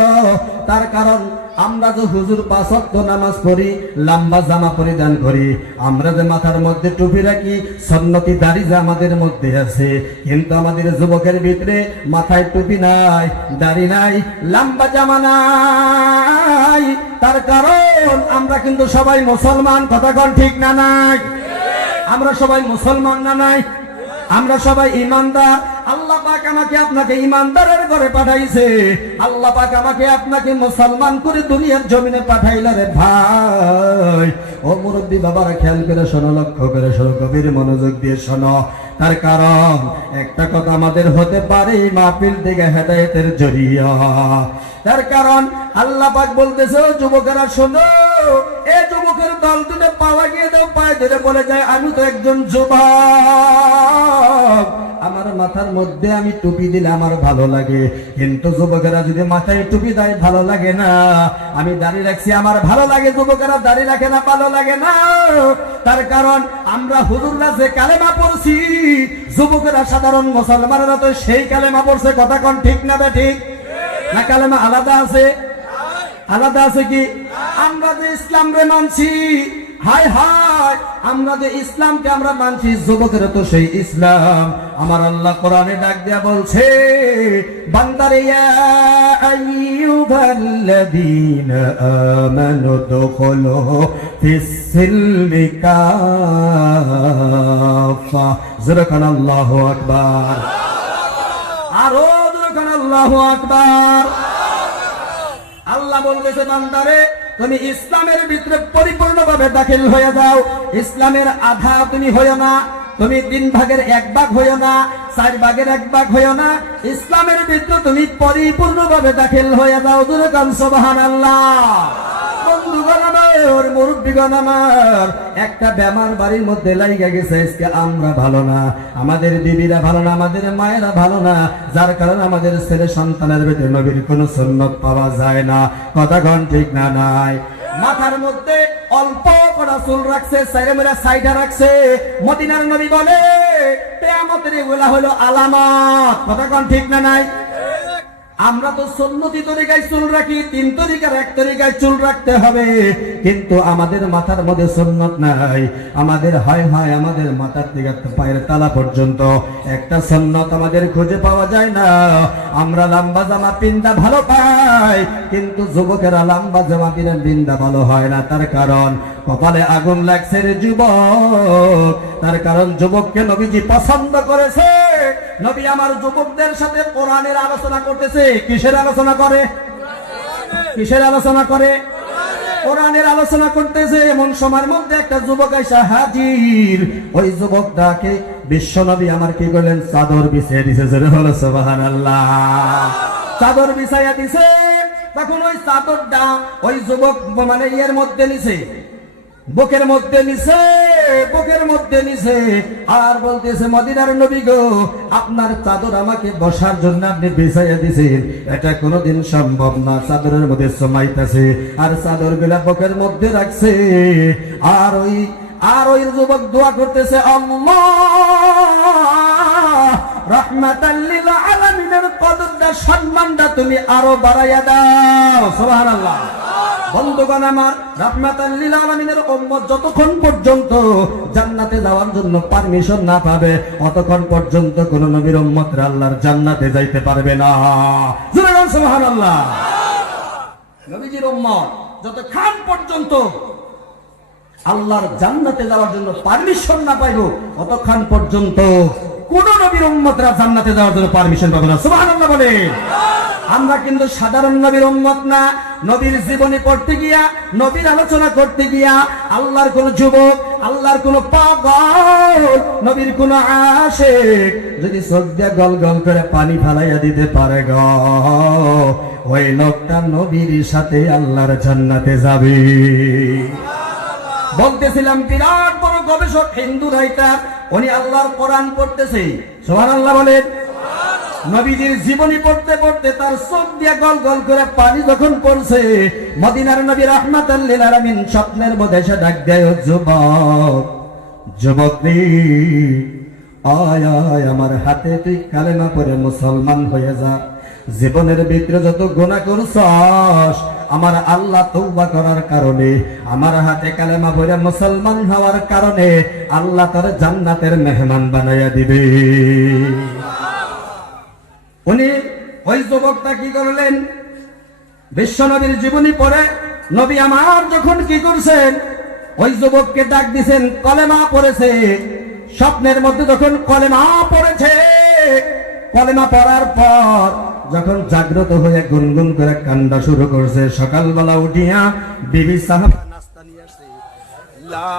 তার কারণ আমরা যে হুজুর 5 ওয়াক্ত নামাজ পড়ি, লম্বা জামা পরিধান করি, আমরা যে মাথার মধ্যে টুপি রাখি, সুন্নতি দাড়ি যে আমাদের মধ্যে আছে, কিন্তু আমাদের যুবকের ভিতরে মাথায় টুপি নাই, দাড়ি নাই, লম্বা জামা নাই। তার কারণ আমরা কিন্তু সবাই মুসলমান, কথা কোন ঠিক না নাই? আমরা সবাই মুসলমান না নাই? আমরা সবাই ইমানদার। আল্লাহ পাক আমাকে আপনাকে ইমানদারের ঘরে পাঠাইছে। আল্লাহ পাক আমাকে আপনাকে মুসলমান করে দুনিয়ার জমিনে পাঠাইলা রে ভাই। ও মুরব্বী বাবারা, খেয়াল করে শোনো, লক্ষ্য করে শোনো, গভীর মনোযোগ দিয়ে শোনো। তার কারণ একটা কথা আমাদের হতে পারে মাহফিল থেকে হেদায়েতের জরিয়া। তার কারণ আল্লাহ পাক বলতেছে, ও যুবকেরা শোনো, এ যুবকের দল তুলে পা লাগিয়ে দাও, পায়ে ধরে বলে যায় আমি তো একজন যুবক, আমার মাথার মধ্যে আমি টুপি দিলে আমার ভালো লাগে, কিন্তু যুবকেরা যদি মাথায় টুপি দেয় ভালো লাগে না। আমি দাড়ি রাখছি আমার ভালো লাগে, যুবকেরা দাড়ি রাখে না, ভালো লাগে না। তার কারণ আমরা হুজুররা যে কালেমা পড়ছি, যুবকেরা সাধারণ মুসলমানেরা তো সেই কালেমা পড়ছে। কথা কোন ঠিক না বে ঠিক না? কালেমা আলাদা আছে, আলাদা আছে কি? আমরা যে ইসলাম রে মানছি, হায় হায়, আমরা যে ইসলামকে আমরা মানছি, যুবকেরা তো সেই ইসলাম। আমার আল্লাহ কোরআনে ডাক দেয়া বলছে, বান্দারে ইয়া আইয়ুহাল্লাযীনা আমানু দুখুলু ফিস-সিলমি কাফা। যুরকান আল্লাহু আকবার, আরো যুরকান আল্লাহু আকবার। আল্লাহ বলতেছে, বান্দারে তুমি ইসলামের ভিতরে পরিপূর্ণভাবে দাখিল হয়ে যাও। ইসলামের আধা তুমি হইও না, তুমি 3 ভাগের 1 ভাগ হইও না, 4 ভাগের 1 ভাগ হইও না। ইসলামের ভিতরে তুমি পরিপূর্ণভাবে দাখিল হয়ে যাও। জোরে কান সুবহানাল্লাহ। বন্ধুগণ আমার, মুরব্বীগণ আমার, একটা বেমার বাড়ির মধ্যে লাইগা গেছে। আজকে আমরা ভালো না, আমাদের বিবিরা ভালো না, আমাদের মায়েরা ভালো না, যার কারণে আমাদের ছেলে সন্তানের ভিতরে নবীর কোনো সুন্নত পাওয়া যায় না। কথা কোন ঠিক না নাই? মাথার মধ্যে অল্প করা চুল রাখছে, সাইরা সাইডা রাখছে। মদিনার নবী বলে কিয়ামতের এগুলা হলো আলামত। কথা কোন ঠিক না নাই? আমরা তো সুন্নতি তরিকায় চুল রাখি, 3 তরিকার 1 তরিকায় চুল রাখতে হবে, কিন্তু আমাদের মাথার মধ্যে সুন্নত নাই। আমাদের হয় হয় আমাদের মাথার থেকে পায়ের তালা পর্যন্ত একটা সুন্নত আমাদের খুঁজে পাওয়া যায় না। আমরা লম্বা জামা পিন্দা ভালো পাই, কিন্তু যুবকেরা লম্বা জামা পিন্দা ভালো হয় না। তার কারণ কপালে আগুন লাগছে রে যুবক। তার কারণ যুবককে নবীজি পছন্দ করেছে। নবী আমার যুবকদের সাথে কোরআনের আলোচনা করতেছে। কিসের আলোচনা করে? কিসের আলোচনা করে? কোরআনের আলোচনা করতেছে। এমন সময়ের মধ্যে একটা যুবক এসে হাজির। ওই যুবকটাকে বিশ্ব নবী আমার কি করলেন? চাদর বিছিয়ে দিছে। সুবহানাল্লাহ। চাদর বিছাইয়া দিছে। তখন ওই চাদরটা ওই যুবক মানে এর মধ্যে নিছে, বুকের মধ্যে নিছে, বুকের মধ্যে নিছে। আর বলতেছে, মদিনার নবী গো, আপনার চাদর আমাকে বসার জন্য আপনি বিছাইয়া দিয়েছেন, এটা কোনোদিন সম্ভব না। চাদরের মধ্যে সমাইতেছে আর চাদর গুলা বুকের মধ্যে রাখছে। আর ওই যুবক দোয়া করতেছে, আল্লাহ রাহমাতাল লিল আলামিনের কদরটা, সম্মানটা তুমি আরো বাড়াইয়া দাও। সুবহানাল্লাহ। বন্ধুগণ আমার, রাহমাতাল লিল আলামিনের উম্মত যতক্ষণ পর্যন্ত জান্নাতে যাওয়ার জন্য পারমিশন না পাবে, ততক্ষণ পর্যন্ত কোন নবীর উম্মতরা আল্লাহর জান্নাতে যাইতে পারবে না। সুবহানাল্লাহ। নবীজির উম্মত যতক্ষণ পর্যন্ত আল্লাহর জান্নাতে যাওয়ার জন্য পারমিশন না পাইবো ততক্ষণ পর্যন্ত কোন নবীর উম্মতরা জান্নাতে যাওয়ার জন্য পারমিশন পাবে না। সুবহানাল্লাহ বলে। আমরা কিন্তু সাধারণ নবীর উম্মত না। নবীর জীবনী পড়তে গিয়া, নবীর আলোচনা করতে গিয়া আল্লাহর কোন যুবক, আল্লাহর কোন পাগল, নবীর কোন আশিক যদি চোখ দিয়ে গল গল করে পানি ফালাইয়া দিতে পারে গো, ওই লোকটা নবীর সাথে আল্লাহর জান্নাতে যাবে। বলতেছিলাম বিরাট বড় গবেষক হিন্দু রাইটার, উনি আল্লাহর কোরআন পড়তেছে। সুবহানাল্লাহ বলেন। নবীজির জীবনী পড়তে পড়তে তার চোখ দিয়ে গল গল করে পানি যখন পড়ছে, মদিনার নবী রাহমাতাল লিল আলামিন স্বপ্নের মধ্যে এসে ডাক দেয়, যুবক, যুবক রে, আয় আয় আমার হাতে তুই কালেমা পড়ে মুসলমান হয়ে যা। জীবনের ভিতরে যত গুনাহ করছস, আমার আল্লাহ তওবা করার কারণে, আমার হাতে কালেমা পড়ে মুসলমান হওয়ার কারণে আল্লাহ তার জান্নাতের মেহমান বানাইয়া দিবে। উনি ওই যুবকটা কি করলেন, বিশ্ব নবীর জীবনী পড়ে নবী আমার যখন কি করছেন, ওই যুবককে ডাক দিছেন, কলেমা পড়েছে। স্বপ্নের মধ্যে যখন কলেমা পড়েছে, কলেমা পড়ার পর যখন জাগ্রত হয়ে গুনগুন করে কান্না শুরু করছে, সকালবেলা উঠিয়া বিবি সাহাব নাস্তা নিয়ে আসছে। লা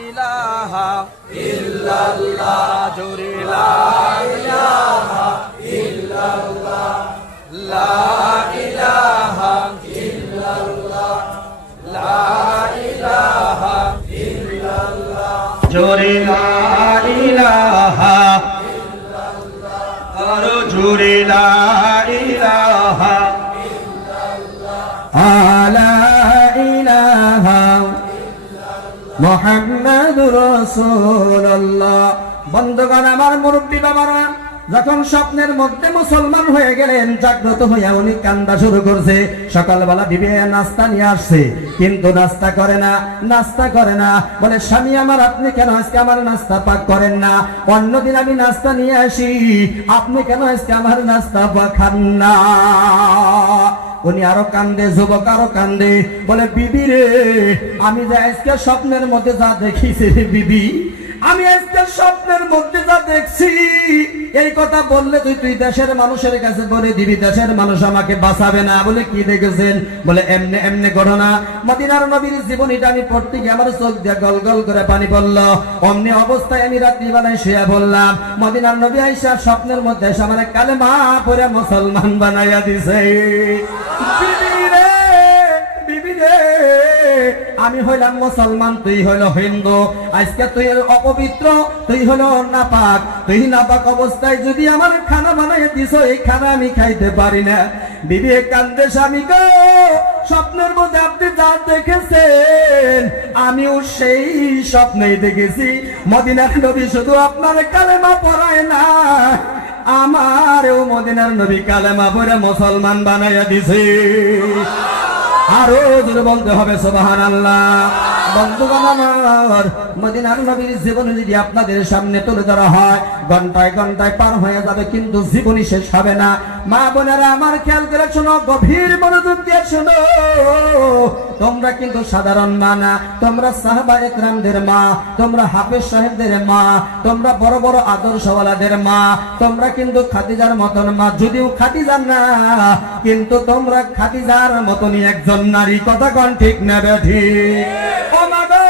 ইলাহা ইল্লাল্লাহ, জোরে লা ইলাহা ইল্লাল্লাহ, লা ইলাহা ইল্লাল্লাহ, লা ইলাহা ইল্লাল্লাহ, জোরে লা ইলাহা ইল্লাল্লাহ, আরো জোরে লা ইলাহা ইল্লাল্লাহ, আলা ইলাহা মুহাম্মাদুর রাসূলুল্লাহ। বন্ধুগণ আমার, মুরব্বী বাবারা, যখন স্বপ্নের মধ্যে মুসলমান হয়ে গেলেন, জাগ্রত হইয়া উনি কান্দা শুরু করছে। সকালবেলা বিবি নাস্তা নিয়ে আসছে, কিন্তু নাস্তা করে না, নাস্তা করে না। বলে, স্বামী আমার, আপনি কেন আজকে আমার নাস্তা পাক করেন না? অন্যদিন আমি নাস্তা নিয়ে আসি, আপনি কেন আজকে আমার নাস্তা পাক খান না? উনি আরো কান্দে, যুবক আরো কান্দে। বলে, বিবি রে, আমি যে আজকে স্বপ্নের মধ্যে যা দেখিছি রে বিবি, আমি আজকে স্বপ্নের মধ্যে যা দেখছি, এই কথা বললে তুই দেশের মানুষের কাছে বলে দিবি, দেশের মানুষ আমাকে বাঁচাবে না। বলে, কি দেখেছেন? বলে, এমনে এমনে ঘটনা। মদিনার নবীর জীবনীটা আমি পড়তে গিয়ে আমার চোখ দিয়ে গল গল করে পানি পড়লো। অমনি অবস্থায় আমি রাত্রিবেলায় শুয়ে বললাম, মদিনার নবী আইসা স্বপ্নের মধ্যে এসে আমার কালেমা পড়ে মুসলমান বানাইয়া দিছে। আমি হইলাম মুসলমান, তুই হইল হিন্দু। আজকে তুই অপবিত্র, তুই হইল নাপাক। তুই নাপাক অবস্থায় যদি আমার খানা বানাই দিছ, এই খানা আমি খাইতে পারি না। বিবি কান্দে, স্বামী গো, স্বপ্নের মধ্যে আপনি যা দেখেছেন, আমিও সেই স্বপ্নেই দেখেছি। মদিনার নবী শুধু আপনার কালেমা পড়ায় না, আমারও মদিনার নবী কালেমা পড়ে মুসলমান বানাইয়া দিছে। আরো জোরে বলতে হবে সুবহানাল্লাহ। বন্ধুগণ আমার, মদিনার নবীর জীবনী যদি আপনাদের সামনে তুলে ধরা হয়, ঘন্টায় ঘন্টায় পার হয়ে যাবে, কিন্তু জীবনী শেষ হবে না। মা বোনেরা আমার, খেয়াল করে শোনো, গভীর মনোযোগ দিয়ে শোনো। তোমরা কিন্তু সাধারণ মা না, তোমরা সাহাবা একরামদের মা, তোমরা হাফেজ সাহেবদের মা, তোমরা বড় বড় আদর্শওয়ালাদের মা, তোমরা কিন্তু খাদিজার মতন মা। যদিও খাদিজার না, কিন্তু তোমরা খাদিজার মতনই একজন নারী। কথা কোন ঠিক না ঠিক? ও মা গো,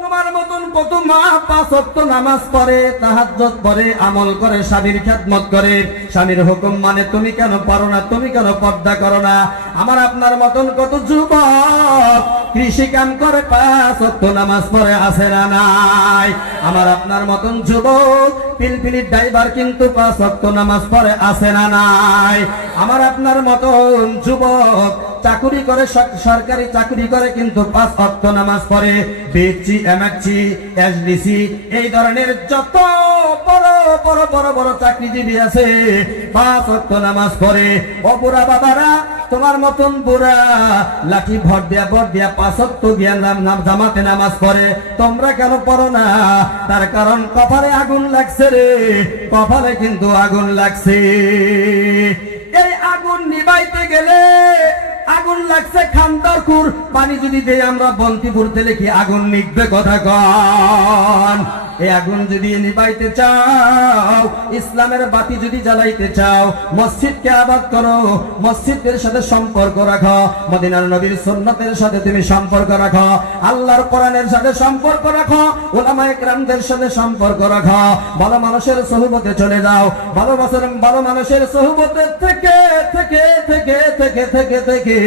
তোমার মতন কত মা 5 ওয়াক্ত নামাজ পড়ে, তাহাজ্জুদ পড়ে, আমল করে, স্বামীর খেদমত করে, স্বামীর হুকুম মানে। তুমি কেন পারো না? তুমি কেন পর্দা করো না? আমার আপনার মতন কত যুবক কৃষি কাম করে, 5 ওয়াক্ত নামাজ পড়ে, আছে না নাই? আমার আপনার মতন যুবক পিলপিলির ড্রাইভার, কিন্তু 5 ওয়াক্ত নামাজ পড়ে, আছে না নাই? আমার আপনার মতন যুবক চাকুরি করে, সরকারি চাকুরি করে, কিন্তু 5 ওয়াক্ত নামাজ পড়ে। বিএসসি, এমএসসি, এসডিসি, এই ধরনের যত বড় বড় বড় বড় চাকরিজীবী আছে, 5 ওয়াক্ত নামাজ পড়ে। ও বুড়া বাবারা, তোমার মতন বুড়া লাঠি ভর দিয়া 5 ওয়াক্ত দিয়া জামাতে নামাজ পড়ে, তোমরা কেন পড়ো না? তার কারণ কপালে আগুন লাগছে রে, কপালে কিন্তু আগুন লাগছে। এই আগুন নিবাইতে গেলে, আগুন লাগছে খান্দারপুর, পানি যদি দেই আমরা বন্তিপুর তেলে কি আগুন নিভবে? কথা কন। এই আগুন যদি নিভাইতে চাও, ইসলামের বাতি যদি জ্বালাইতে চাও, মসজিদকে আবাদ করো, মসজিদের সাথে সম্পর্ক রাখো, মদিনার নবীর সুন্নতের সাথে তুমি সম্পর্ক রাখো, আল্লাহর কোরআনের সাথে সম্পর্ক রাখো, উলামায়ে কেরামদের সাথে সম্পর্ক রাখো, ভালো মানুষের সোহবতে চলে যাও। ভালো মানুষের সোহবতে থেকে থেকে থেকে থেকে থেকে থেকে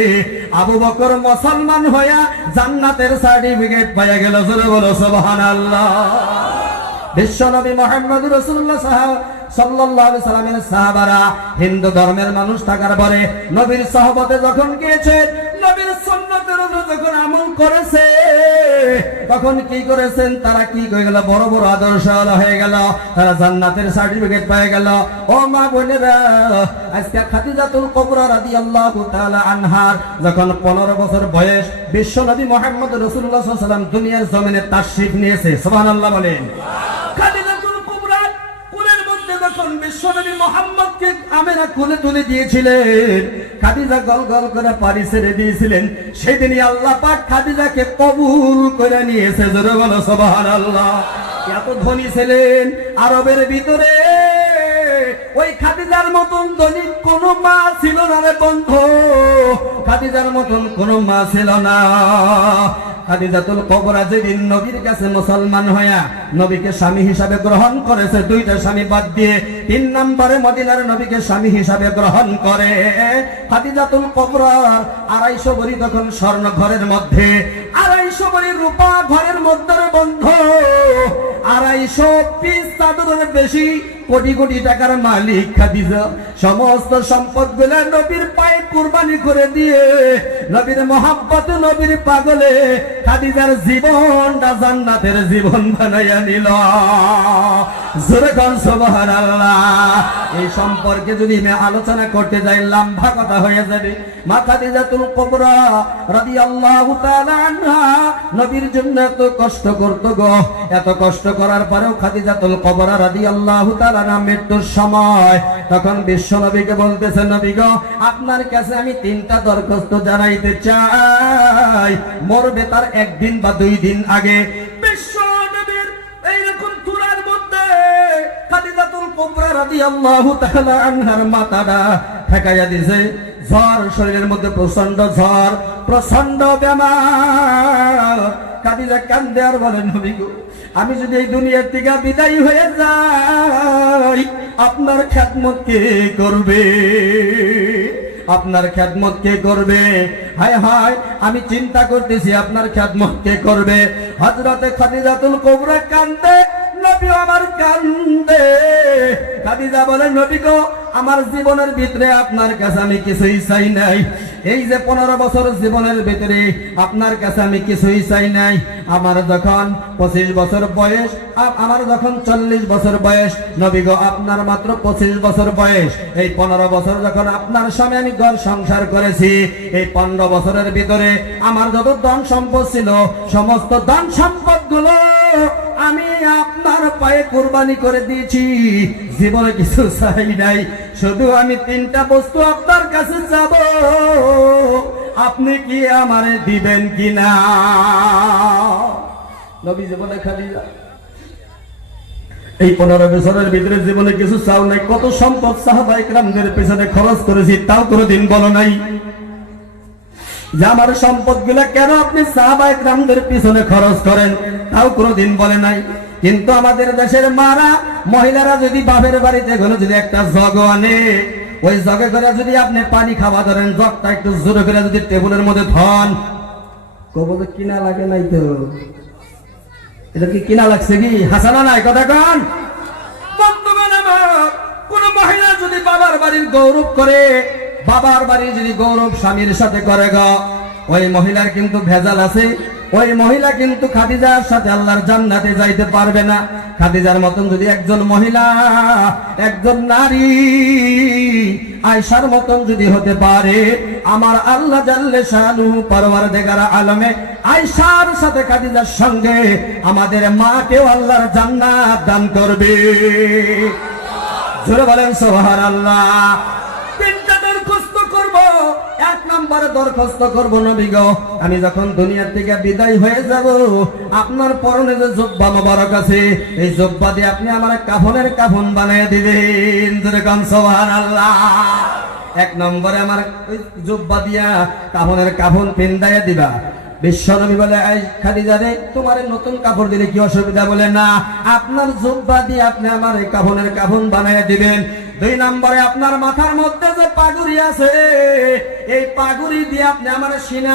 আবু বকর মুসলমান হইয়া জান্নাতের সার্টিফিকেট পাইয়া গেল। জোরে বলো সুবহানাল্লাহ। বিশ্বনবী মুহাম্মদ রাসূলুল্লাহ সাল্লাল্লাহু আলাইহি সাল্লামের সাহাবারা হিন্দু ধর্মের মানুষ থাকার পরে নবীর সহবতে যখন গিয়েছেন, নবীর সুন্নতের উপর যখন আমল করেছে, তখন কি করেছেন? তারা কি হয়ে গেল? বড় বড় আদর্শওয়ালা হয়ে গেল, তারা জান্নাতের সার্টিফিকেট পেয়ে গেল। ও মা বোনেরা, আজকে খাদিজাতুল কুবরা রাদিয়াল্লাহু তাআলা আনহার যখন 15 বছর বয়স, বিশ্বনবী মুহাম্মদ রাসূলুল্লাহ সাল্লাল্লাহু আলাইহি সাল্লাম দুনিয়ার জমিনে তাশরীফ নিয়েছে। সুবহানাল্লাহ বলেন। খাদিজাতুল কুবরা কোলের মধ্যে যখন বিশ্বনবী মুহাম্মদকে আমেনা কোলে তুলে দিয়েছিলেন, খাদিজা গল গল করে পানি ছেড়ে দিয়েছিলেন। সেদিনই আল্লাহ পাক খাদিজাকে কবুল করে নিয়েছে। জোরে বলো সুবহানাল্লাহ। এত ধনী ছিলেন আরবের ভিতরে, ওই খাদিজার মতন ধনী কোন মা ছিল না রে বন্ধু, খাদিজার মতন কোন মা ছিল না। খাদিজাতুল কুবরা যেদিন নবীর কাছে মুসলমান হইয়া নবীকে স্বামী হিসাবে গ্রহণ করেছে, 2টা স্বামী বাদ দিয়ে 3 নম্বরে মদিনার নবীকে স্বামী হিসাবে গ্রহণ করে। খাদিজাতুল কুবরা 250 ভরি তখন স্বর্ণ ঘরের মধ্যে, 250 ভরি রূপা ঘরের মধ্যে বন্ধু, 250 পিস চাদরের বেশি, কোটি কোটি টাকার মালিক খাদিজা। সমস্ত সম্পদ গুলা নবীর পায়ে কুরবানি করে দিয়ে নবীর মহাব্বতে, নবীর পাগলে খাদিজার জীবনটা জান্নাতের জীবন বানাইয়া নিল। জোরে কোন সুবহানাল্লাহ। এই সম্পর্কে যদি আমি আলোচনা করতে যাই লম্বা কথা হয়ে যাবে। মা খাদিজাতুল কুবরা রাদিয়াল্লাহু তাআলা আনহা নবীর জন্য এত কষ্ট করত গো, এত কষ্ট করার পরেও খাদিজাতুল কুবরা রাদিয়াল্লাহু তাআলা মৃত্যুর সময় তখন বিশ্বনবীকে বলতেছেন, নবী গো, আপনার কাছে আমি 3টা দরখাস্ত জানাইতে চাই। মরবে তার 1 দিন বা 2 দিন আগে বিশ্বনবীর এইরকম তুলার মধ্যে খাদিজাতুল কুবরা রাদিয়াল্লাহু তাআলা আনহার মাথাটা ঠেকাইয়া দিয়েছে। ঝড়, শরীরের মধ্যে প্রচন্ড ঝড়, প্রচন্ড বেমার। খাদিজা কান্দে আর বলে, নবী গো, আমি যদি এই দুনিয়ার থেকে বিদায় হয়ে যাই, আপনার খেদমত কে করবে? আপনার খেদমত কে করবে? হায় হায়, আমি চিন্তা করতেছি আপনার খেদমত কে করবে? হযরতে খাদিজাতুল কুবরা কান্দে, নবী আমার কান্দে। খাদিজা বলে, নবী গো, আমার জীবনের ভিতরে আপনার কাছে আমি কিছুই চাই নাই। এই যে 15 বছর জীবনের ভিতরে আপনার কাছে আমি কিছুই চাই নাই। আমার যখন 25 বছর বয়স, আমার যখন 40 বছর বয়স, নবী গো, আপনার মাত্র 25 বছর বয়স। এই 15 বছর যখন আপনার সামনে আমি ঘর সংসার করেছি, এই 15 বছরের ভিতরে আমার যত ধন সম্পদ ছিল, সমস্ত ধন সম্পদ গুলো আমি আপনার পায়ে কুরবানি করে দিয়েছি। জীবনে কিছু চাই নাই, শুধু আমি 3টা বস্তু আপনার কাছে যাব, আপনি কি আমারে দিবেন কিনা? নবী জীবনে খাদিজা এই 15 বছরের ভিতরে জীবনে কিছু চাও নাই। কত সম্পদ সাহাবায়ে কেরামদের পেছনে খরচ করেছি, তাও কোনোদিন বলো নাই যে আমার সম্পদ গুলা কেন আপনি সাহাবায়ে কেরামদের পিছনে খরচ করেন, তাও কোনোদিন বলে নাই। কিন্তু আমাদের দেশের মারা মহিলারা যদি বাপের বাড়িতে গেলে যদি একটা জগ আনে, ওই জগে করে যদি আপনি পানি খাওয়া ধরেন, জগটা একটু জোরে করে যদি টেবিলের মধ্যে ধন, কবলে কিনা লাগে নাই তো? এটা কি কিনা লাগছে কি? হাসানা নাই কথা কন। বন্ধুগণ আমার, কোন মহিলা যদি বাবার বাড়ির গৌরব করে, বাবার বাড়ি যদি গৌরব স্বামীর সাথে করে গো, ওই মহিলার কিন্তু ভেজাল আছে। ওই মহিলা কিন্তু খাদিজার সাথে আল্লাহর জান্নাতে যাইতে পারবে না। খাদিজার মতন যদি একজন মহিলা, একজন নারী আয়েশার মতন যদি হতে পারে, আমার আল্লাহ জাল্লে শানুহু পরওয়ারদিগার আলমে আয়েশার সাথে খাদিজার সঙ্গে আমাদের মাকেও আল্লাহর জান্নাত দান করবে। জোরে বলেন সুবহানাল্লাহ। 3টা দরখাস্ত করব। 1 নম্বরে দরখাস্ত করব নবী গো, আমি যখন দুনিয়া থেকে বিদায় হয়ে যাব, আপনার পরনে যে জুব্বা মোবারক আছে, এই জুব্বা দিয়ে আপনি আমার কাফনের কাফন বানিয়ে দিবেন। জোরে কোন সুবহানাল্লাহ। এক নম্বরে আমার ওই জুব্বা দিয়া কাফনের কাফন পিন্দাইয়া দিবা। বিশ্বনবী বলে, এই খাদিজা রে, তোমার নতুন কাপড় দিলে কি অসুবিধা? বলে, না, আপনার জুব্বা দিয়ে আপনি আমার এই কাফনের কাফন বানিয়ে দিবেন। দুই নম্বরে আপনার মাথার মধ্যে যে পাগুড়ি আছে, এই পাগুড়ি দিয়ে আপনি আমার সিনা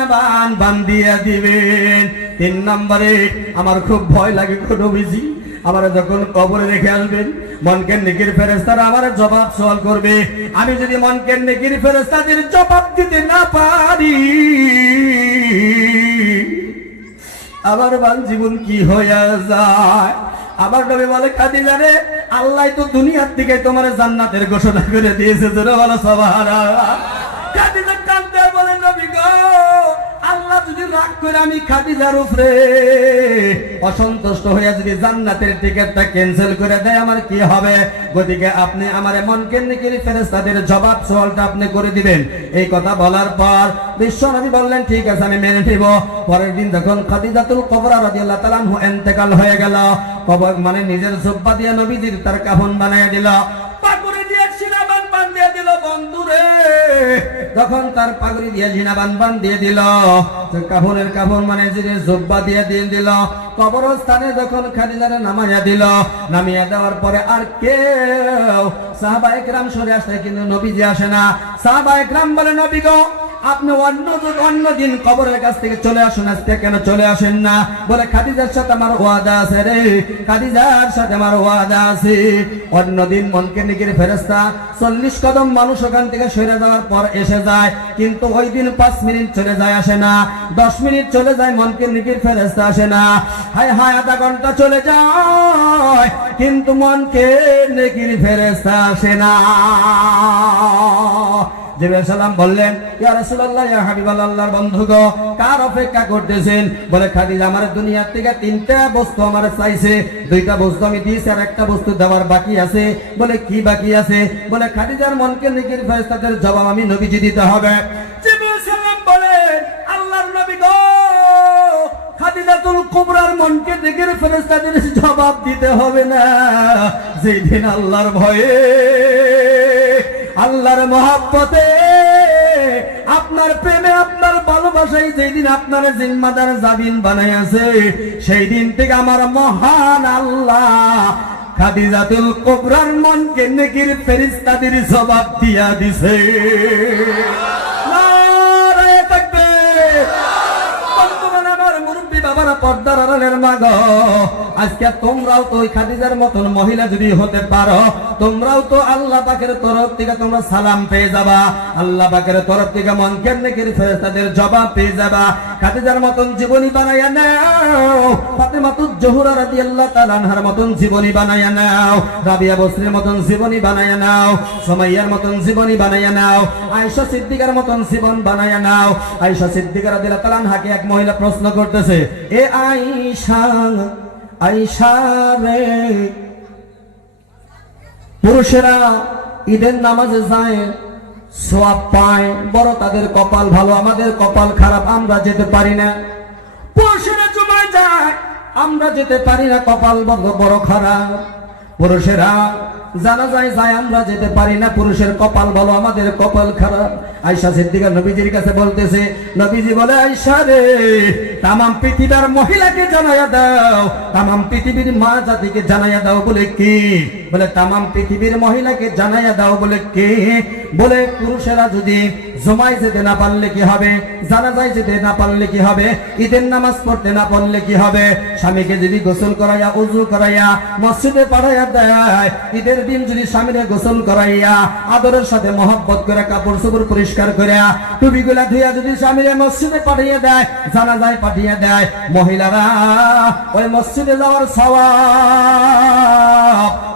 বান্ধিয়ে দিবেন। তিন নম্বরে আমার খুব ভয় লাগে গো নবীজি, আমার যখন কবরে রেখে আসবেন, মনকের নেকির ফেরেশতারা আমার জবাব সওয়াল করবে। আমি যদি মনকের নেকির ফেরেশতাদের জবাব দিতে না পারি, আমার বাল জীবন কি হয়ে যায়? আমার নবী বলে, খাদিজা রে, আল্লাহ তো দুনিয়ার থেকে তোমার জান্নাতের ঘোষণা করে দিয়েছে। জোরে বলো সুবহানাল্লাহ। খাদিজা কাঁদতে বলে, নবী গো, আল্লাহ যদি রাগ করে আমি খাদিজার উপরে অসন্তুষ্ট হয়ে যদি জান্নাতের টিকেটটা ক্যান্সেল করে দেয়, আমার কি হবে? গতিকে আপনি আমার মনকে নেকির ফেরেশতাদের জবাব সওয়ালটা আপনি করে দিবেন। এই কথা বলার পর বিশ্বনবী বললেন, ঠিক আছে, আমি মেনে নিব। পরের দিন যখন খাদিজাতুল কুবরা রাদিয়াল্লাহু তাআলা আনহা ইন্তেকাল হয়ে গেল, কবর মানে নিজের জুব্বা দিয়ে নবীজির তার কাফন বানিয়ে দিল, পাগুড়ি দিয়ে সিনাবান বাঁধিয়ে দিল। বন্ধুরে, তখন তার পাগড়ি দিয়ে জিনাবান বান্ধিয়ে দিল, কাফনের কাফন মানে জুব্বা দিয়ে দিল। কবরস্থানে যখন খাদিজারে নামাইয়া দিল, নামিয়ে দেওয়ার পরে আর কেউ সাহাবায়ে কেরাম সরে আসে, কিন্তু নবীজি আসে না। সাহাবায়ে কেরাম বলে, নবী গো, আপনি অন্য দিন কবরের কাছ থেকে চলে আসুন, আজকে কেন চলে আসেন না? বলে, খাদিজার সাথে আমার ওয়াদা আছে রে, খাদিজার সাথে আমার ওয়াদা আছে। অন্যদিন মনকে নেকির ফেরেশতা 40 কদম মানুষ ওখান থেকে সরে যাওয়ার পর এসে যায়, কিন্তু ওই দিন 5 মিনিট চলে যায় আসে না, 10 মিনিট চলে যায় মনকে নেকির ফেরেশতা আসে না, হায় হায় আধা ঘন্টা চলে যায়, কিন্তু মনকে নেকির ফেরেশতা আসে না। জিবরাইল সালাম বললেন, ইয়া রাসূলুল্লাহ, ইয়া হাবিবাল্লাহ, আল্লাহর বন্ধু গো, কার অপেক্ষা করতেছেন? বলে, খাদিজা আমার দুনিয়া থেকে 3টা বস্তু আমার চাইছে, 2টা বস্তু আমি দিয়েছি, আর একটা বস্তু দেওয়ার বাকি আছে। বলে, কি বাকি আছে? বলে, খাদিজার মনকে নেকির ফেরেশতাদের জবাব আমি নবীজি দিতে হবে। জিবরাইল সালাম বলেন, আল্লাহর নবী গো, খাদিজাতুল কুবরার মনকে নেকির ফেরেশতাদের জবাব দিতে হবে না। যেই দিন আল্লাহর ভয়ে, আল্লাহর মহব্বতে, আপনার প্রেমে, আপনার ভালোবাসায় যেদিন আপনার জিম্মাদার জামিন বানাইছে, সেই দিন থেকে আমার মহান আল্লাহ খাদিজাতুল কুবরার মনকে নেকির ফেরেশতাদের জবাব দিয়া দিছে। নারায়ে তাকবীর। বন্ধুগণ, আমার মুরব্বী বাবারা, পর্দার আড়ালের মা গো, আজকে তোমরাও তো ওই খাদিজার মতন মহিলা যদি হতে পারো, তোমরাও তো আল্লাহ পাকের তরফ থেকে তোমরা সালাম পেয়ে যাবা, আল্লাহ পাকের তরফ থেকে মনকের নেকির ফেরেশতাদের জবাব পেয়ে যাবা। খাদিজার মতন জীবনী বানাইয়া নাও, ফাতেমাতুজ জোহরা রাদিয়াল্লাহু তাআলা আনহার মতন জীবনী বানাইয়া নাও, রাবিয়া বসরির মতন জীবনী বানাইয়া নাও, সুমাইয়ার মতন জীবনী বানাইয়া নাও, আয়েশা সিদ্দিকার মতন জীবন বানাইয়া নাও। আয়েশা সিদ্দিকা রাদিয়াল্লাহু তাআলা আনহাকে এক মহিলা প্রশ্ন করতেছে, এ আয়েশা, আয়েশা রে, পুরুষেরা ঈদের নামাজে যায়, সওয়াব পায়, বড় তাদের কপাল ভালো, আমাদের কপাল খারাপ, আমরা যেতে পারি না। পুরুষেরা জুমায় যায়, আমরা যেতে পারি না, কপাল বড় খারাপ। পুরুষেরা জানাজায় যায়, আমরা যেতে পারি না, পুরুষের কপাল ভালো, আমাদের কপাল খারাপ। আয়েশা সিদ্দিকা নবীজির কাছে বলতেছে, নবীজি বলে, আয়েশা রে, তামাম পৃথিবীর মহিলাকে জানাইয়া দাও, তামাম পৃথিবীর মা জাতিকে জানাইয়া দাও। বলে, কি? বলে, তামাম পৃথিবীর মহিলাকে জানাইয়া দাও। বলে, কে? বলে, পুরুষেরা যদি জমায় যেতে না পারলে কি হবে? জানাজায় যেতে না পারলে কি হবে? ঈদের নামাজ পড়তে না পারলে কি হবে? স্বামীকে যদি গোসল করাইয়া, ওযু করাইয়া মসজিদে পাঠাইয়া দেয়, ঈদের দিন যদি স্বামীরে গোসল করাইয়া, আদরের সাথে মহব্বত করে, কাপড় চোপড় পরিষ্কার করে, টুপিগুলা ধুইয়া যদি স্বামীরে মসজিদে পাঠিয়ে দেয়, জানাজায় পাঠিয়ে দেয়, মহিলারা ওই মসজিদে যাওয়ার সওয়াব,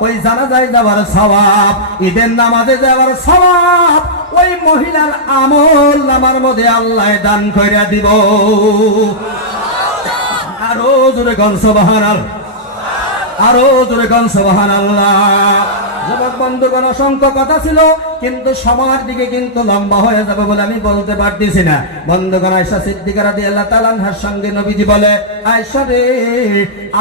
ওই জানাজায় যাওয়ার সওয়াব, ঈদের নামাজে যাওয়ার সওয়াব, ওই মহিলার আমল নামার মধ্যে আল্লাহ দান কইরা দিব। আরো জোরে গান সুবহানাল্লাহ, আরো জোরে গান সুবহানাল্লাহ। যুবক বন্ধুগণ, অসংখ্য কথা ছিল, কিন্তু সময়ের দিকে কিন্তু লম্বা হয়ে যাবে বলে আমি বলতে পারতেছি না। বন্ধুগণ, আয়েশা সিদ্দিকা রাদিয়াল্লাহু তাআলা আনহার সঙ্গে নবীজি বলে, আয়েশা রে,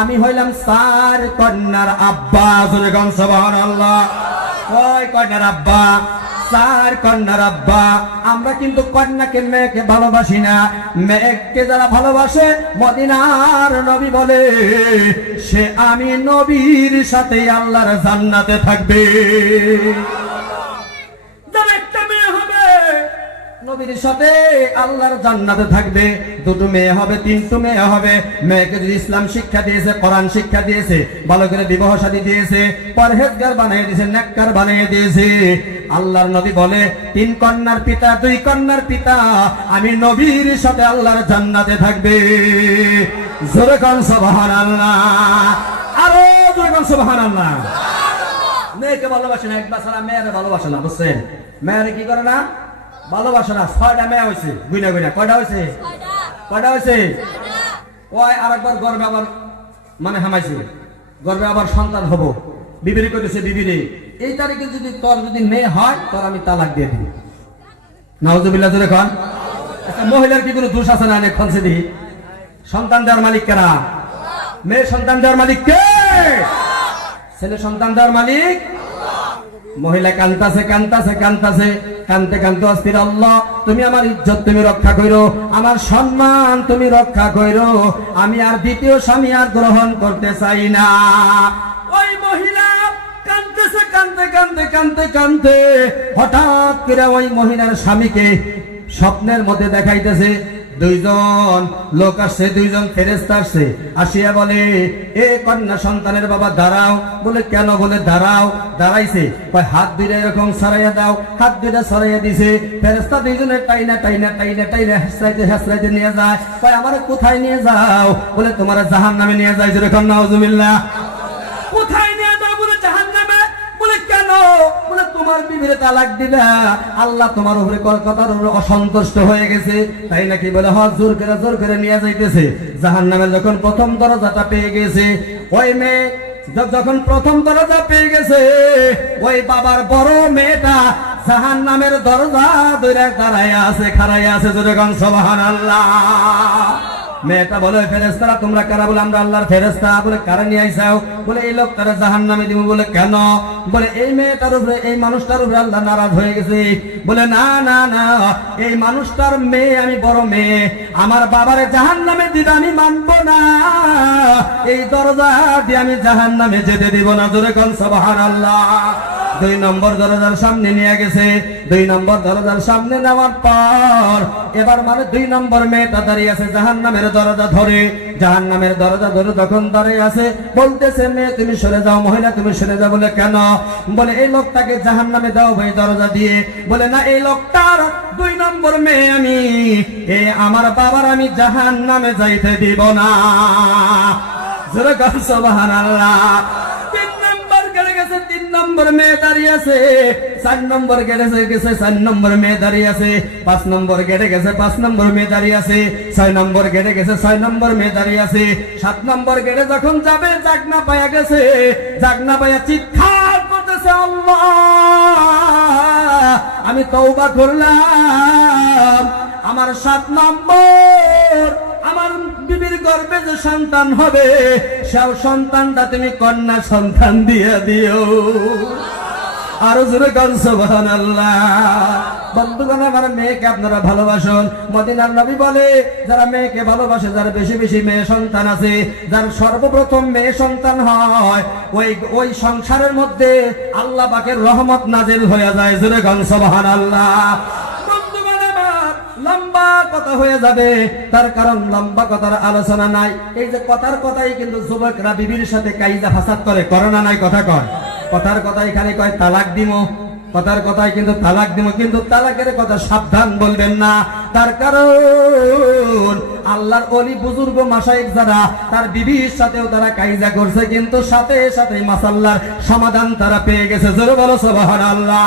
আমি হইলাম 4 কন্যার আব্বা। যুবকগণ সুবহানাল্লাহ। কয় কন্যার আব্বা? 4 কন্যার আব্বা। আমরা কিন্তু কন্যাকে মেয়েকে ভালোবাসি না। মেয়েকে যারা ভালোবাসে, মদিনার নবী বলে সে আমি নবীর সাথে আল্লাহর জান্নাতে থাকবে। যার একটা মেয়ে হবে নবীর সাথে আল্লাহর জান্নাতে থাকবে। 2টো মেয়ে হবে, 3টো মেয়ে হবে। মেয়েকে যদি ইসলাম শিক্ষা দিয়েছে, কোরআন শিক্ষা দিয়েছে, ভালো করে বিবাহ শাদী দিয়েছে, পরহেজগার বানিয়ে দিয়েছে, নেককার বানিয়ে দিয়েছে, আল্লাহর নবী বলে 3 কন্যার পিতা, 2 কন্যার পিতা আমি নবীর সাথে আল্লাহর জান্নাতে থাকবে। জোরে কোন সুবহানাল্লাহ। আরো জোরে কোন সুবহানাল্লাহ। মেয়েকে ভালোবাসে না, একবার সারা মেয়েরে ভালোবাসে না, বুঝছেন? মেয়েরে কি করে না? ভালোবাসে না। 6টা মেয়ে হয়েছে, গুইনা গুইনা। কয়টা হয়েছে? কয়টা হয়েছে? ওই আরেকবার গর্বে আবার মানে হামাইছে, গর্বে আবার সন্তান হবো। বিবিরে কইতেছে, বিবিরে এই তারিখে যদি তোর যদি মেয়ে হয়, তোর আমি তালাক দিয়ে দিই। নাউজুবিল্লাহ। জোরে কোন। আচ্ছা, মহিলার কি কোনো দোষ আছে না? এখন সেদি সন্তান দেওয়ার মালিক কারা? মেয়ে সন্তান দেওয়ার মালিক কে? ছেলে সন্তান দেওয়ার মালিক মহিলা। কান্তাছে কান্তাছে কান্তাছে, কানতে কানতে অস্থির, আল্লাহ তুমি আমার ইজ্জত তুমি রক্ষা করো, আমার সম্মান তুমি রক্ষা করো, আমি আর দ্বিতীয় স্বামী আর গ্রহণ করতে চাই না। ওই মহিলা কানতেছে, কানতে কানতে কানতে কানতে হঠাৎ করে ওই মহিলার স্বামীকে স্বপ্নের মধ্যে দেখাইতেছে 2জন লোক আসছে, 2জন ফেরেশতা আসছে। আসিয়া বলে, এ কন্যা সন্তানের বাবা দাঁড়াও। বলে কেন? বলে দাঁড়াও। দাঁড়াইছে, কয় হাত 2টা এরকম সরাইয়া দাও। হাত 2টা সরাইয়া দিছে। ফেরেশতা 2জনে টাইনা টাইনা টাইনা টাইনা হেসরাইতে হেসরাইতে নিয়ে যায়। কয় আমারে কোথায় নিয়ে যাও? বলে তোমার জাহান্নামে নিয়ে যায়। যেরকম নাউজুবিল্লাহ। কোথায় নিয়ে যাও? বলে জাহান্নামে। বলে কেন? বলে তোমার বিবিরে তালাক দিলা, আল্লাহ তোমার উপরে কথার উপরে অসন্তুষ্ট হয়ে গেছে, তাই নাকি? বলে হ্যাঁ, জোর করে নিয়ে যাইতেছে। জাহান্নামে যখন প্রথম দরজাটা পেয়ে গেছে, ওই মেয়ে যখন প্রথম দরজা পেয়ে গেছে, ওই বাবার বড় মেয়েটা জাহান্নামের দরজা ধরে দাঁড়ায় আছে, খাড়াইয়া আছে। যেরকম সুবহানাল্লাহ। মেয়েটা বলে, ফেরেশতারা তোমরা কারা? বলে আমরা আল্লাহর ফেরেশতা। বলে কারা নিয়ে আইসাও? বলে এই লোকটারে জাহান্নামে দিব। বলে কেন? বলে এই মেয়েটার উপরে, এই মানুষটার উপরে আল্লাহ নারাজ হয়ে গেছে। বলে না না না, এই মানুষটার মেয়ে আমি বড় মেয়ে, আমার বাবারে জাহান্নামে দিবে আমি মানবো না, এই দরজা দিয়ে আমি জাহান্নামে যেতে দিব না। জোরে কোন সুবহানাল্লাহ। 2 নম্বর দরজার সামনে নিয়ে গেছে। 2 নম্বর দরজার সামনে নেওয়ার পর এবার মানে 2 নম্বর মেয়েটা দাঁড়িয়ে আছে জাহান্নামের দরজা ধরে। জাহান্নামের দরজা ধরে তখন দাঁড়িয়ে আছে, বলতেছে, মেয়ে তুমি সরে যাও, মহিলা তুমি সরে যাও। বলে কেন? বলে এই লোকটাকে জাহান্নামে দাও ভাই দরজা দিয়ে। বলে না, এই লোকটার 2 নম্বর মেয়ে আমি, আমার বাবার আমি জাহান্নামে যাইতে দিব না। জোরে কোন সুবহানাল্লাহ। 3 নম্বর মেয়ে দাঁড়িয়ে আছে, 4 নম্বর গেটে গেছে, 4 নম্বর মেয়ে দাঁড়িয়ে আছে, 5 নম্বর গেটে গেছে, 5 নম্বর মেয়ে দাঁড়িয়ে আছে, 6 নম্বর গেটে গেছে, 6 নম্বর মেয়ে দাঁড়িয়ে আছে। 7 নম্বর গেটে যখন যাবে, জাগনা পায়া গেছে, জাগনা পায়া চিৎকার করতেছে, আল্লাহ আমি তওবা করলাম, আমার 7 নম্বর আমার বিবির গর্ভে যে সন্তান হবে, সেই সন্তানটা তুমি কন্যা সন্তান দিয়ে দিও। আরো জোরে কোন সুবহানাল্লাহ। বন্ধুগণ, আমার মেয়েকে আপনারা ভালোবাসুন। মদিনার নবী বলে, যারা মেয়েকে ভালোবাসে, যারা বেশি বেশি মেয়ে সন্তান আছে, যার সর্বপ্রথম মেয়ে সন্তান হয়, ওই সংসারের মধ্যে আল্লাহ পাকের রহমত নাজিল হয়ে যায়। জোরে কোন সুবহানাল্লাহ। লম্বা কথা হয়ে যাবে, তার কারণ লম্বা কথার আলোচনা নাই। এই যে কথার কথাই কিন্তু যুবকরা বিবির সাথে কাইজা ফাসাদ করে না নাই? কথা কয়, কথার কথা এখানে কয় তালাক দিব, কথার কথাই কিন্তু তালাক দিব, কিন্তু তালাকের কথা সাবধান বলবেন না। তার কারণ আল্লাহর ওলি বুজুর্গ মাশায়েখ যারা, তার বিবির সাথেও তারা কাইজা করছে, কিন্তু সাথে সাথে মাসাল্লার সমাধান তারা পেয়ে গেছে। জোরে বলো সুবহানাল্লাহ।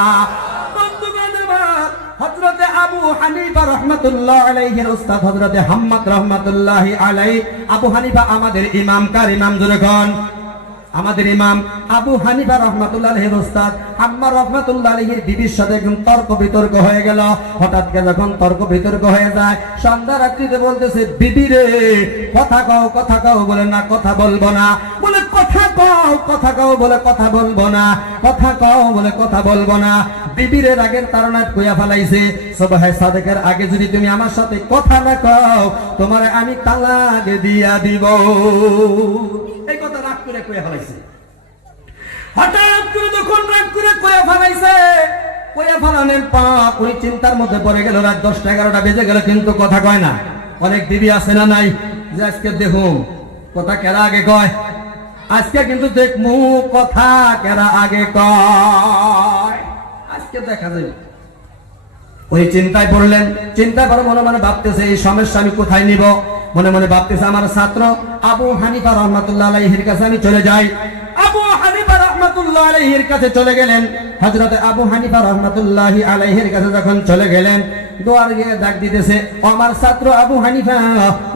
হযরতে আবু হানিফা রাহমাতুল্লাহ আলাইহির উস্তাদ হযরতে হাম্মাদ রাহমাতুল্লাহি আলাইহি। আবু হানিফা আমাদের ইমাম, কার ইমাম? জোরে কোন। আমাদের ইমাম আবু হানিফা রাহমাতুল্লাহ আলাইহির ওস্তাদ আম্মার রাহমাতুল্লাহ আলাইহির বিবির সাথে একদম তর্ক বিতর্ক হয়ে গেল। হঠাৎ করে যখন তর্ক বিতর্ক হয়ে যায়, সন্ধ্যা রাত্রিতে বলতেছে, বিবি রে কথা কও, বলে না কথা বলবো না, বলে কথা কও, বলে কথা বলবো না, কথা কও, বলে কথা বলবো না। বিবির রাগের তাড়নায় কইয়া ফেলাইছে, সুবহে সাদেকের আগে যদি তুমি আমার সাথে কথা না কও, তোমারে আমি তালাক দিয়া দিব। এই কথা রাগ করে কইয়া ফেলাইছে। হঠাৎ করে যখন রাগ করে কইয়া ফেলাইছে, কইয়া ফেলানোর পর উনি চিন্তার মধ্যে পড়ে গেল। রাত 10টা-11টা বেজে গেল, কিন্তু কথা কয় না। অনেক বিবি আছে না নাই যে আজকে দেখুন কথা কেরা আগে কয়, আজকে কিন্তু দেখমু কথা কেরা আগে কয়, আজকে দেখা যাবে। ওই চিন্তায় পড়লেন, চিন্তা করে মনে মনে ভাবতেছে এই সমস্যা আমি কোথায় নিব। মনে মনে ভাবতেছে আমার ছাত্র আবু হানিফা রাহমাতুল্লাহ আলাইহির কাছে আমি চলে যাই। আবু হানিফা রাহমাতুল্লাহ আলাইহির কাছে চলে গেলেন। হযরত আবু হানিফা রাহমাতুল্লাহি আলাইহির কাছে যখন চলে গেলেন, দোয়ার গিয়ে ডাক দিতেছে, আমার ছাত্র আবু হানিফা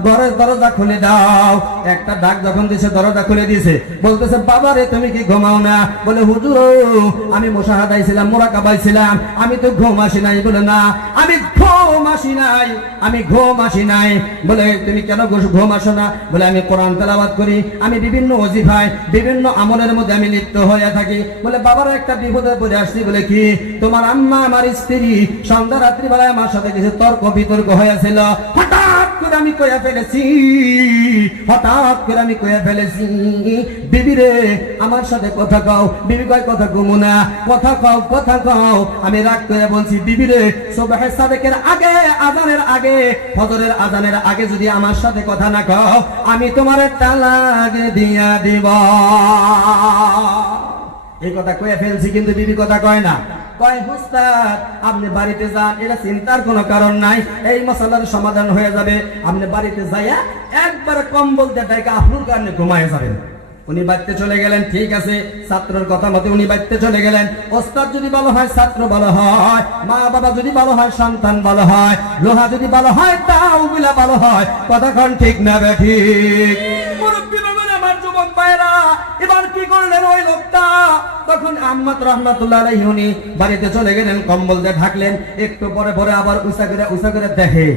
ঘরের দরজা খুলে দাও। একটা ডাক যখন দিছে, দরজা খুলে দিয়েছে, বলতেছে, বাবা রে তুমি কি ঘুমাও না? বলে হুজুর আমি মুশাহাদায় ছিলাম, মুরাকাবায় ছিলাম, আমি তো ঘুম আসি নাই। বলে না আমি ঘুম আসি নাই। বলে তুমি কেন ঘুম আসো না? বলে আমি কোরআন তেলাওয়াত করি, আমি বিভিন্ন ওজিফায় বিভিন্ন আমলের মধ্যে আমি লিপ্ত হয়ে থাকি। বলে বাবার একটা বিপদে পড়ে আসছি। বলে কি? তোমার আম্মা আমার স্ত্রী সন্ধ্যা রাত্রি বেলায় আমার সাথে কিছু তর্ক বিতর্ক হয়েছিল। হঠাৎ করে আমি কইয়া ফেলেছি, বিবি রে আমার সাথে কথা কও। বিবি কয় কথা কমু না, কথা কও। আমি রাগ করে বলছি, বিবি রে সুবহে সাদেকের আগে, আযানের আগে, ফজরের আযানের আগে যদি আমার সাথে কথা না কও, আমি তোমার তালাক দিয়া দিব। এই কথা কয়ে ফেলছি, কিন্তু বিবি কথা কয় না। কয় উস্তাদ আপনি বাড়িতে যান, এটা চিন্তার কোনো কারণ নাই, এই মাসালার সমাধান হয়ে যাবে। আপনি বাড়িতে যাইয়া একবার কম্বল দিয়ে ডাইকা আপনার কারণে ঘুমায় যাবেন। উনি বাড়িতে চলে গেলেন। ঠিক আছে, ছাত্রের কথা মতে উনি বাড়িতে চলে গেলেন। ওস্তাদ যদি ভালো হয়, ছাত্র ভালো হয়, মা বাবা যদি ভালো হয়, সন্তান ভালো হয়, লোহা যদি ভালো হয়, তাও গুলা ভালো হয়। কথা কোন ঠিক না ঠিক? মুরব্বি বলেন, আমার যুবক ভাইরা, এবার কি করলেন ওই লোকটা? তখন আম্মাত রাহমাতুল্লাহ আলাইহি উনি বাড়িতে চলে গেলেন, কম্বল দিয়ে ঢাকলেন। একটু পরে আবার উঁচা করে দেখে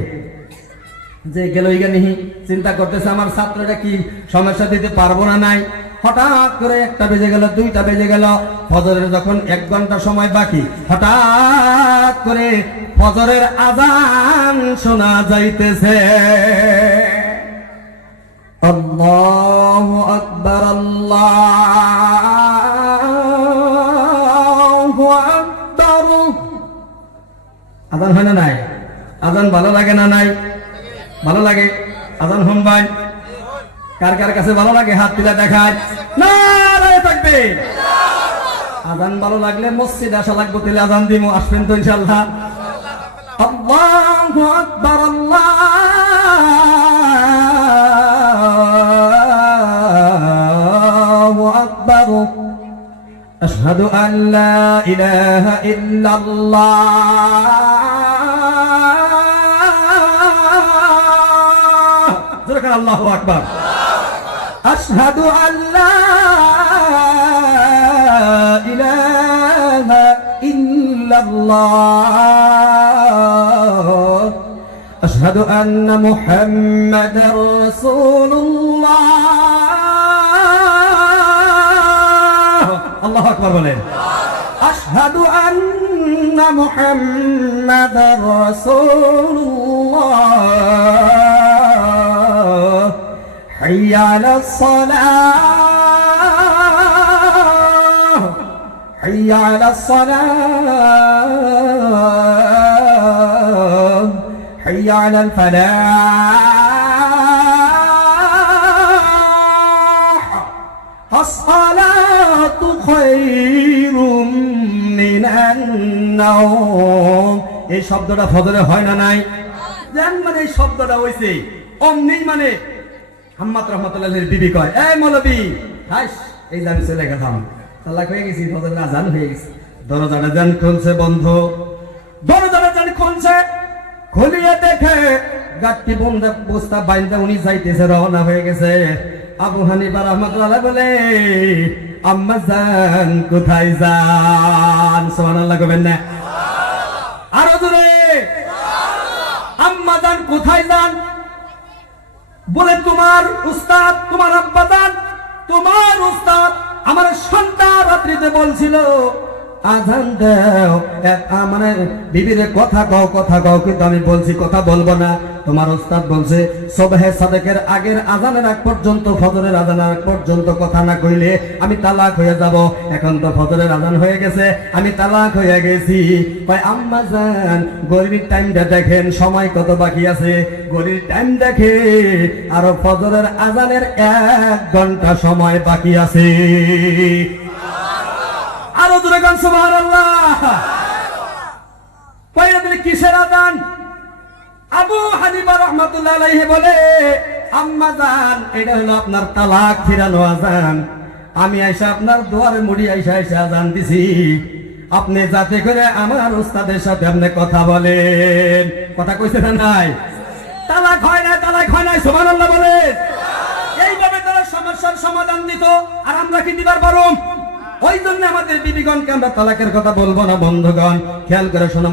যে গেলই গানিহি। চিন্তা করতেছে আমার ছাত্রটা কি সমস্যা দিতে পারবো না নাই। হঠাৎ করে 1টা বেজে গেল, 2টা বেজে গেল, ফজরের যখন 1 ঘন্টা সময় বাকি, হঠাৎ করে ফজরের আযান শোনা যাইতেছে। আল্লাহু আকবার, আল্লাহু আকবার। আযান হয় না নাই? আযান ভালো লাগে না নাই? ভালো লাগে। আযান শুনবেন? কার কার কাছে ভালো লাগে হাত তুলে দেখায়। নারায়ে তাকবীর। আযান ভালো লাগলে মসজিদে আসা লাগবে, তাহলে আযান দিমু, আসবেন তো ইনশাআল্লাহ। আল্লাহু আকবার, আল্লাহু আকবার। আশহাদু আন লা ইলাহা ইল্লাল্লাহ। আল্লাহু আকবার। আশহাদু আন লা ইলাহা ইল্লাল্লাহ। আশহাদু আন্না মুহাম্মাদার রাসূলুল্লাহ। আল্লাহু আকবার বলেন। আশহাদু আন্না মুহাম্মাদার রাসূলুল্লাহ। حي على الصلاة، حي على الصلاة، حي على الفلاح، الصلاة خير من النوم। এই শব্দটা ফজরে হয় না নাই? জান মানে এই শব্দটা হইছে অমনি, মানে আম্মাত রাহমাতুল্লাহির বিবি কয়, এই মৌলবি হাস, এই জানি চলে গেলাম, তালাক হয়ে গেছি, ফজরের আযান হয়ে গেছে। দরজাটা জান খুলছে, বন্ধ। দরজাটা জান খুলছে, খুলিয়ে দেখে গাট্টি বন্ধা বস্তা বাইন্দা উনি যাইতেছে, রওনা হয়ে গেছে। আবু হানিফা রাহমাতুল্লাহ বলে আম্মা জান কোথায় যান? সুবহানাল্লাহ কবেন না? আরো জোরে আম্মা জান কোথায় যান? বলে তোমার উস্তাদ, তোমার আব্বা জান, তোমার উস্তাদ আমার সন্ধ্যা রাত্রিতে বলছিল আজান দাও, মানে বিবিরে কথা কও, কিন্তু আমি বলছি কথা বলবো না। তোমার উস্তাদ বলছে সুবহে সাদেকের আগের আজানের আগ পর্যন্ত, ফজরের আজানের আগ পর্যন্ত কথা না কইলে আমি তালাক হয়ে যাব। এখন তো ফজরের আজান হয়ে গেছে, আমি তালাক হয়ে গেছি। ভাই আম্মা জান গরিবের টাইমটা দেখেন, সময় কত বাকি আছে। গরিবের টাইম দেখে আরো ফজরের আজানের 1 ঘন্টা সময় বাকি আছে। আরো জোরে গান সুবহানাল্লাহ। পয়লা দিলে কিসের আজান? আবু হানিফা রাহমাতুল্লাহ আলাইহি বলে আম্মা জান এটা হলো আপনার তালাক ফিরানো আজান। আমি আইসা আপনার দুয়ারে মুড়ি আইসা আজান দিছি, আপনি যাতে করে আমার উস্তাদের সাথে আপনি কথা বলেন। কথা কইছে না নাই? তালাক হয় না, সুবহানাল্লাহ বলেন। এইভাবে তারা সমস্যার সমাধান দিত, আর আমরা কি দিবার পারুম? ওই জন্য আমাদের বিবিগণকে আমরা তালাকের কথা বলবো না। বন্ধুগণ খেয়াল করে শোনো।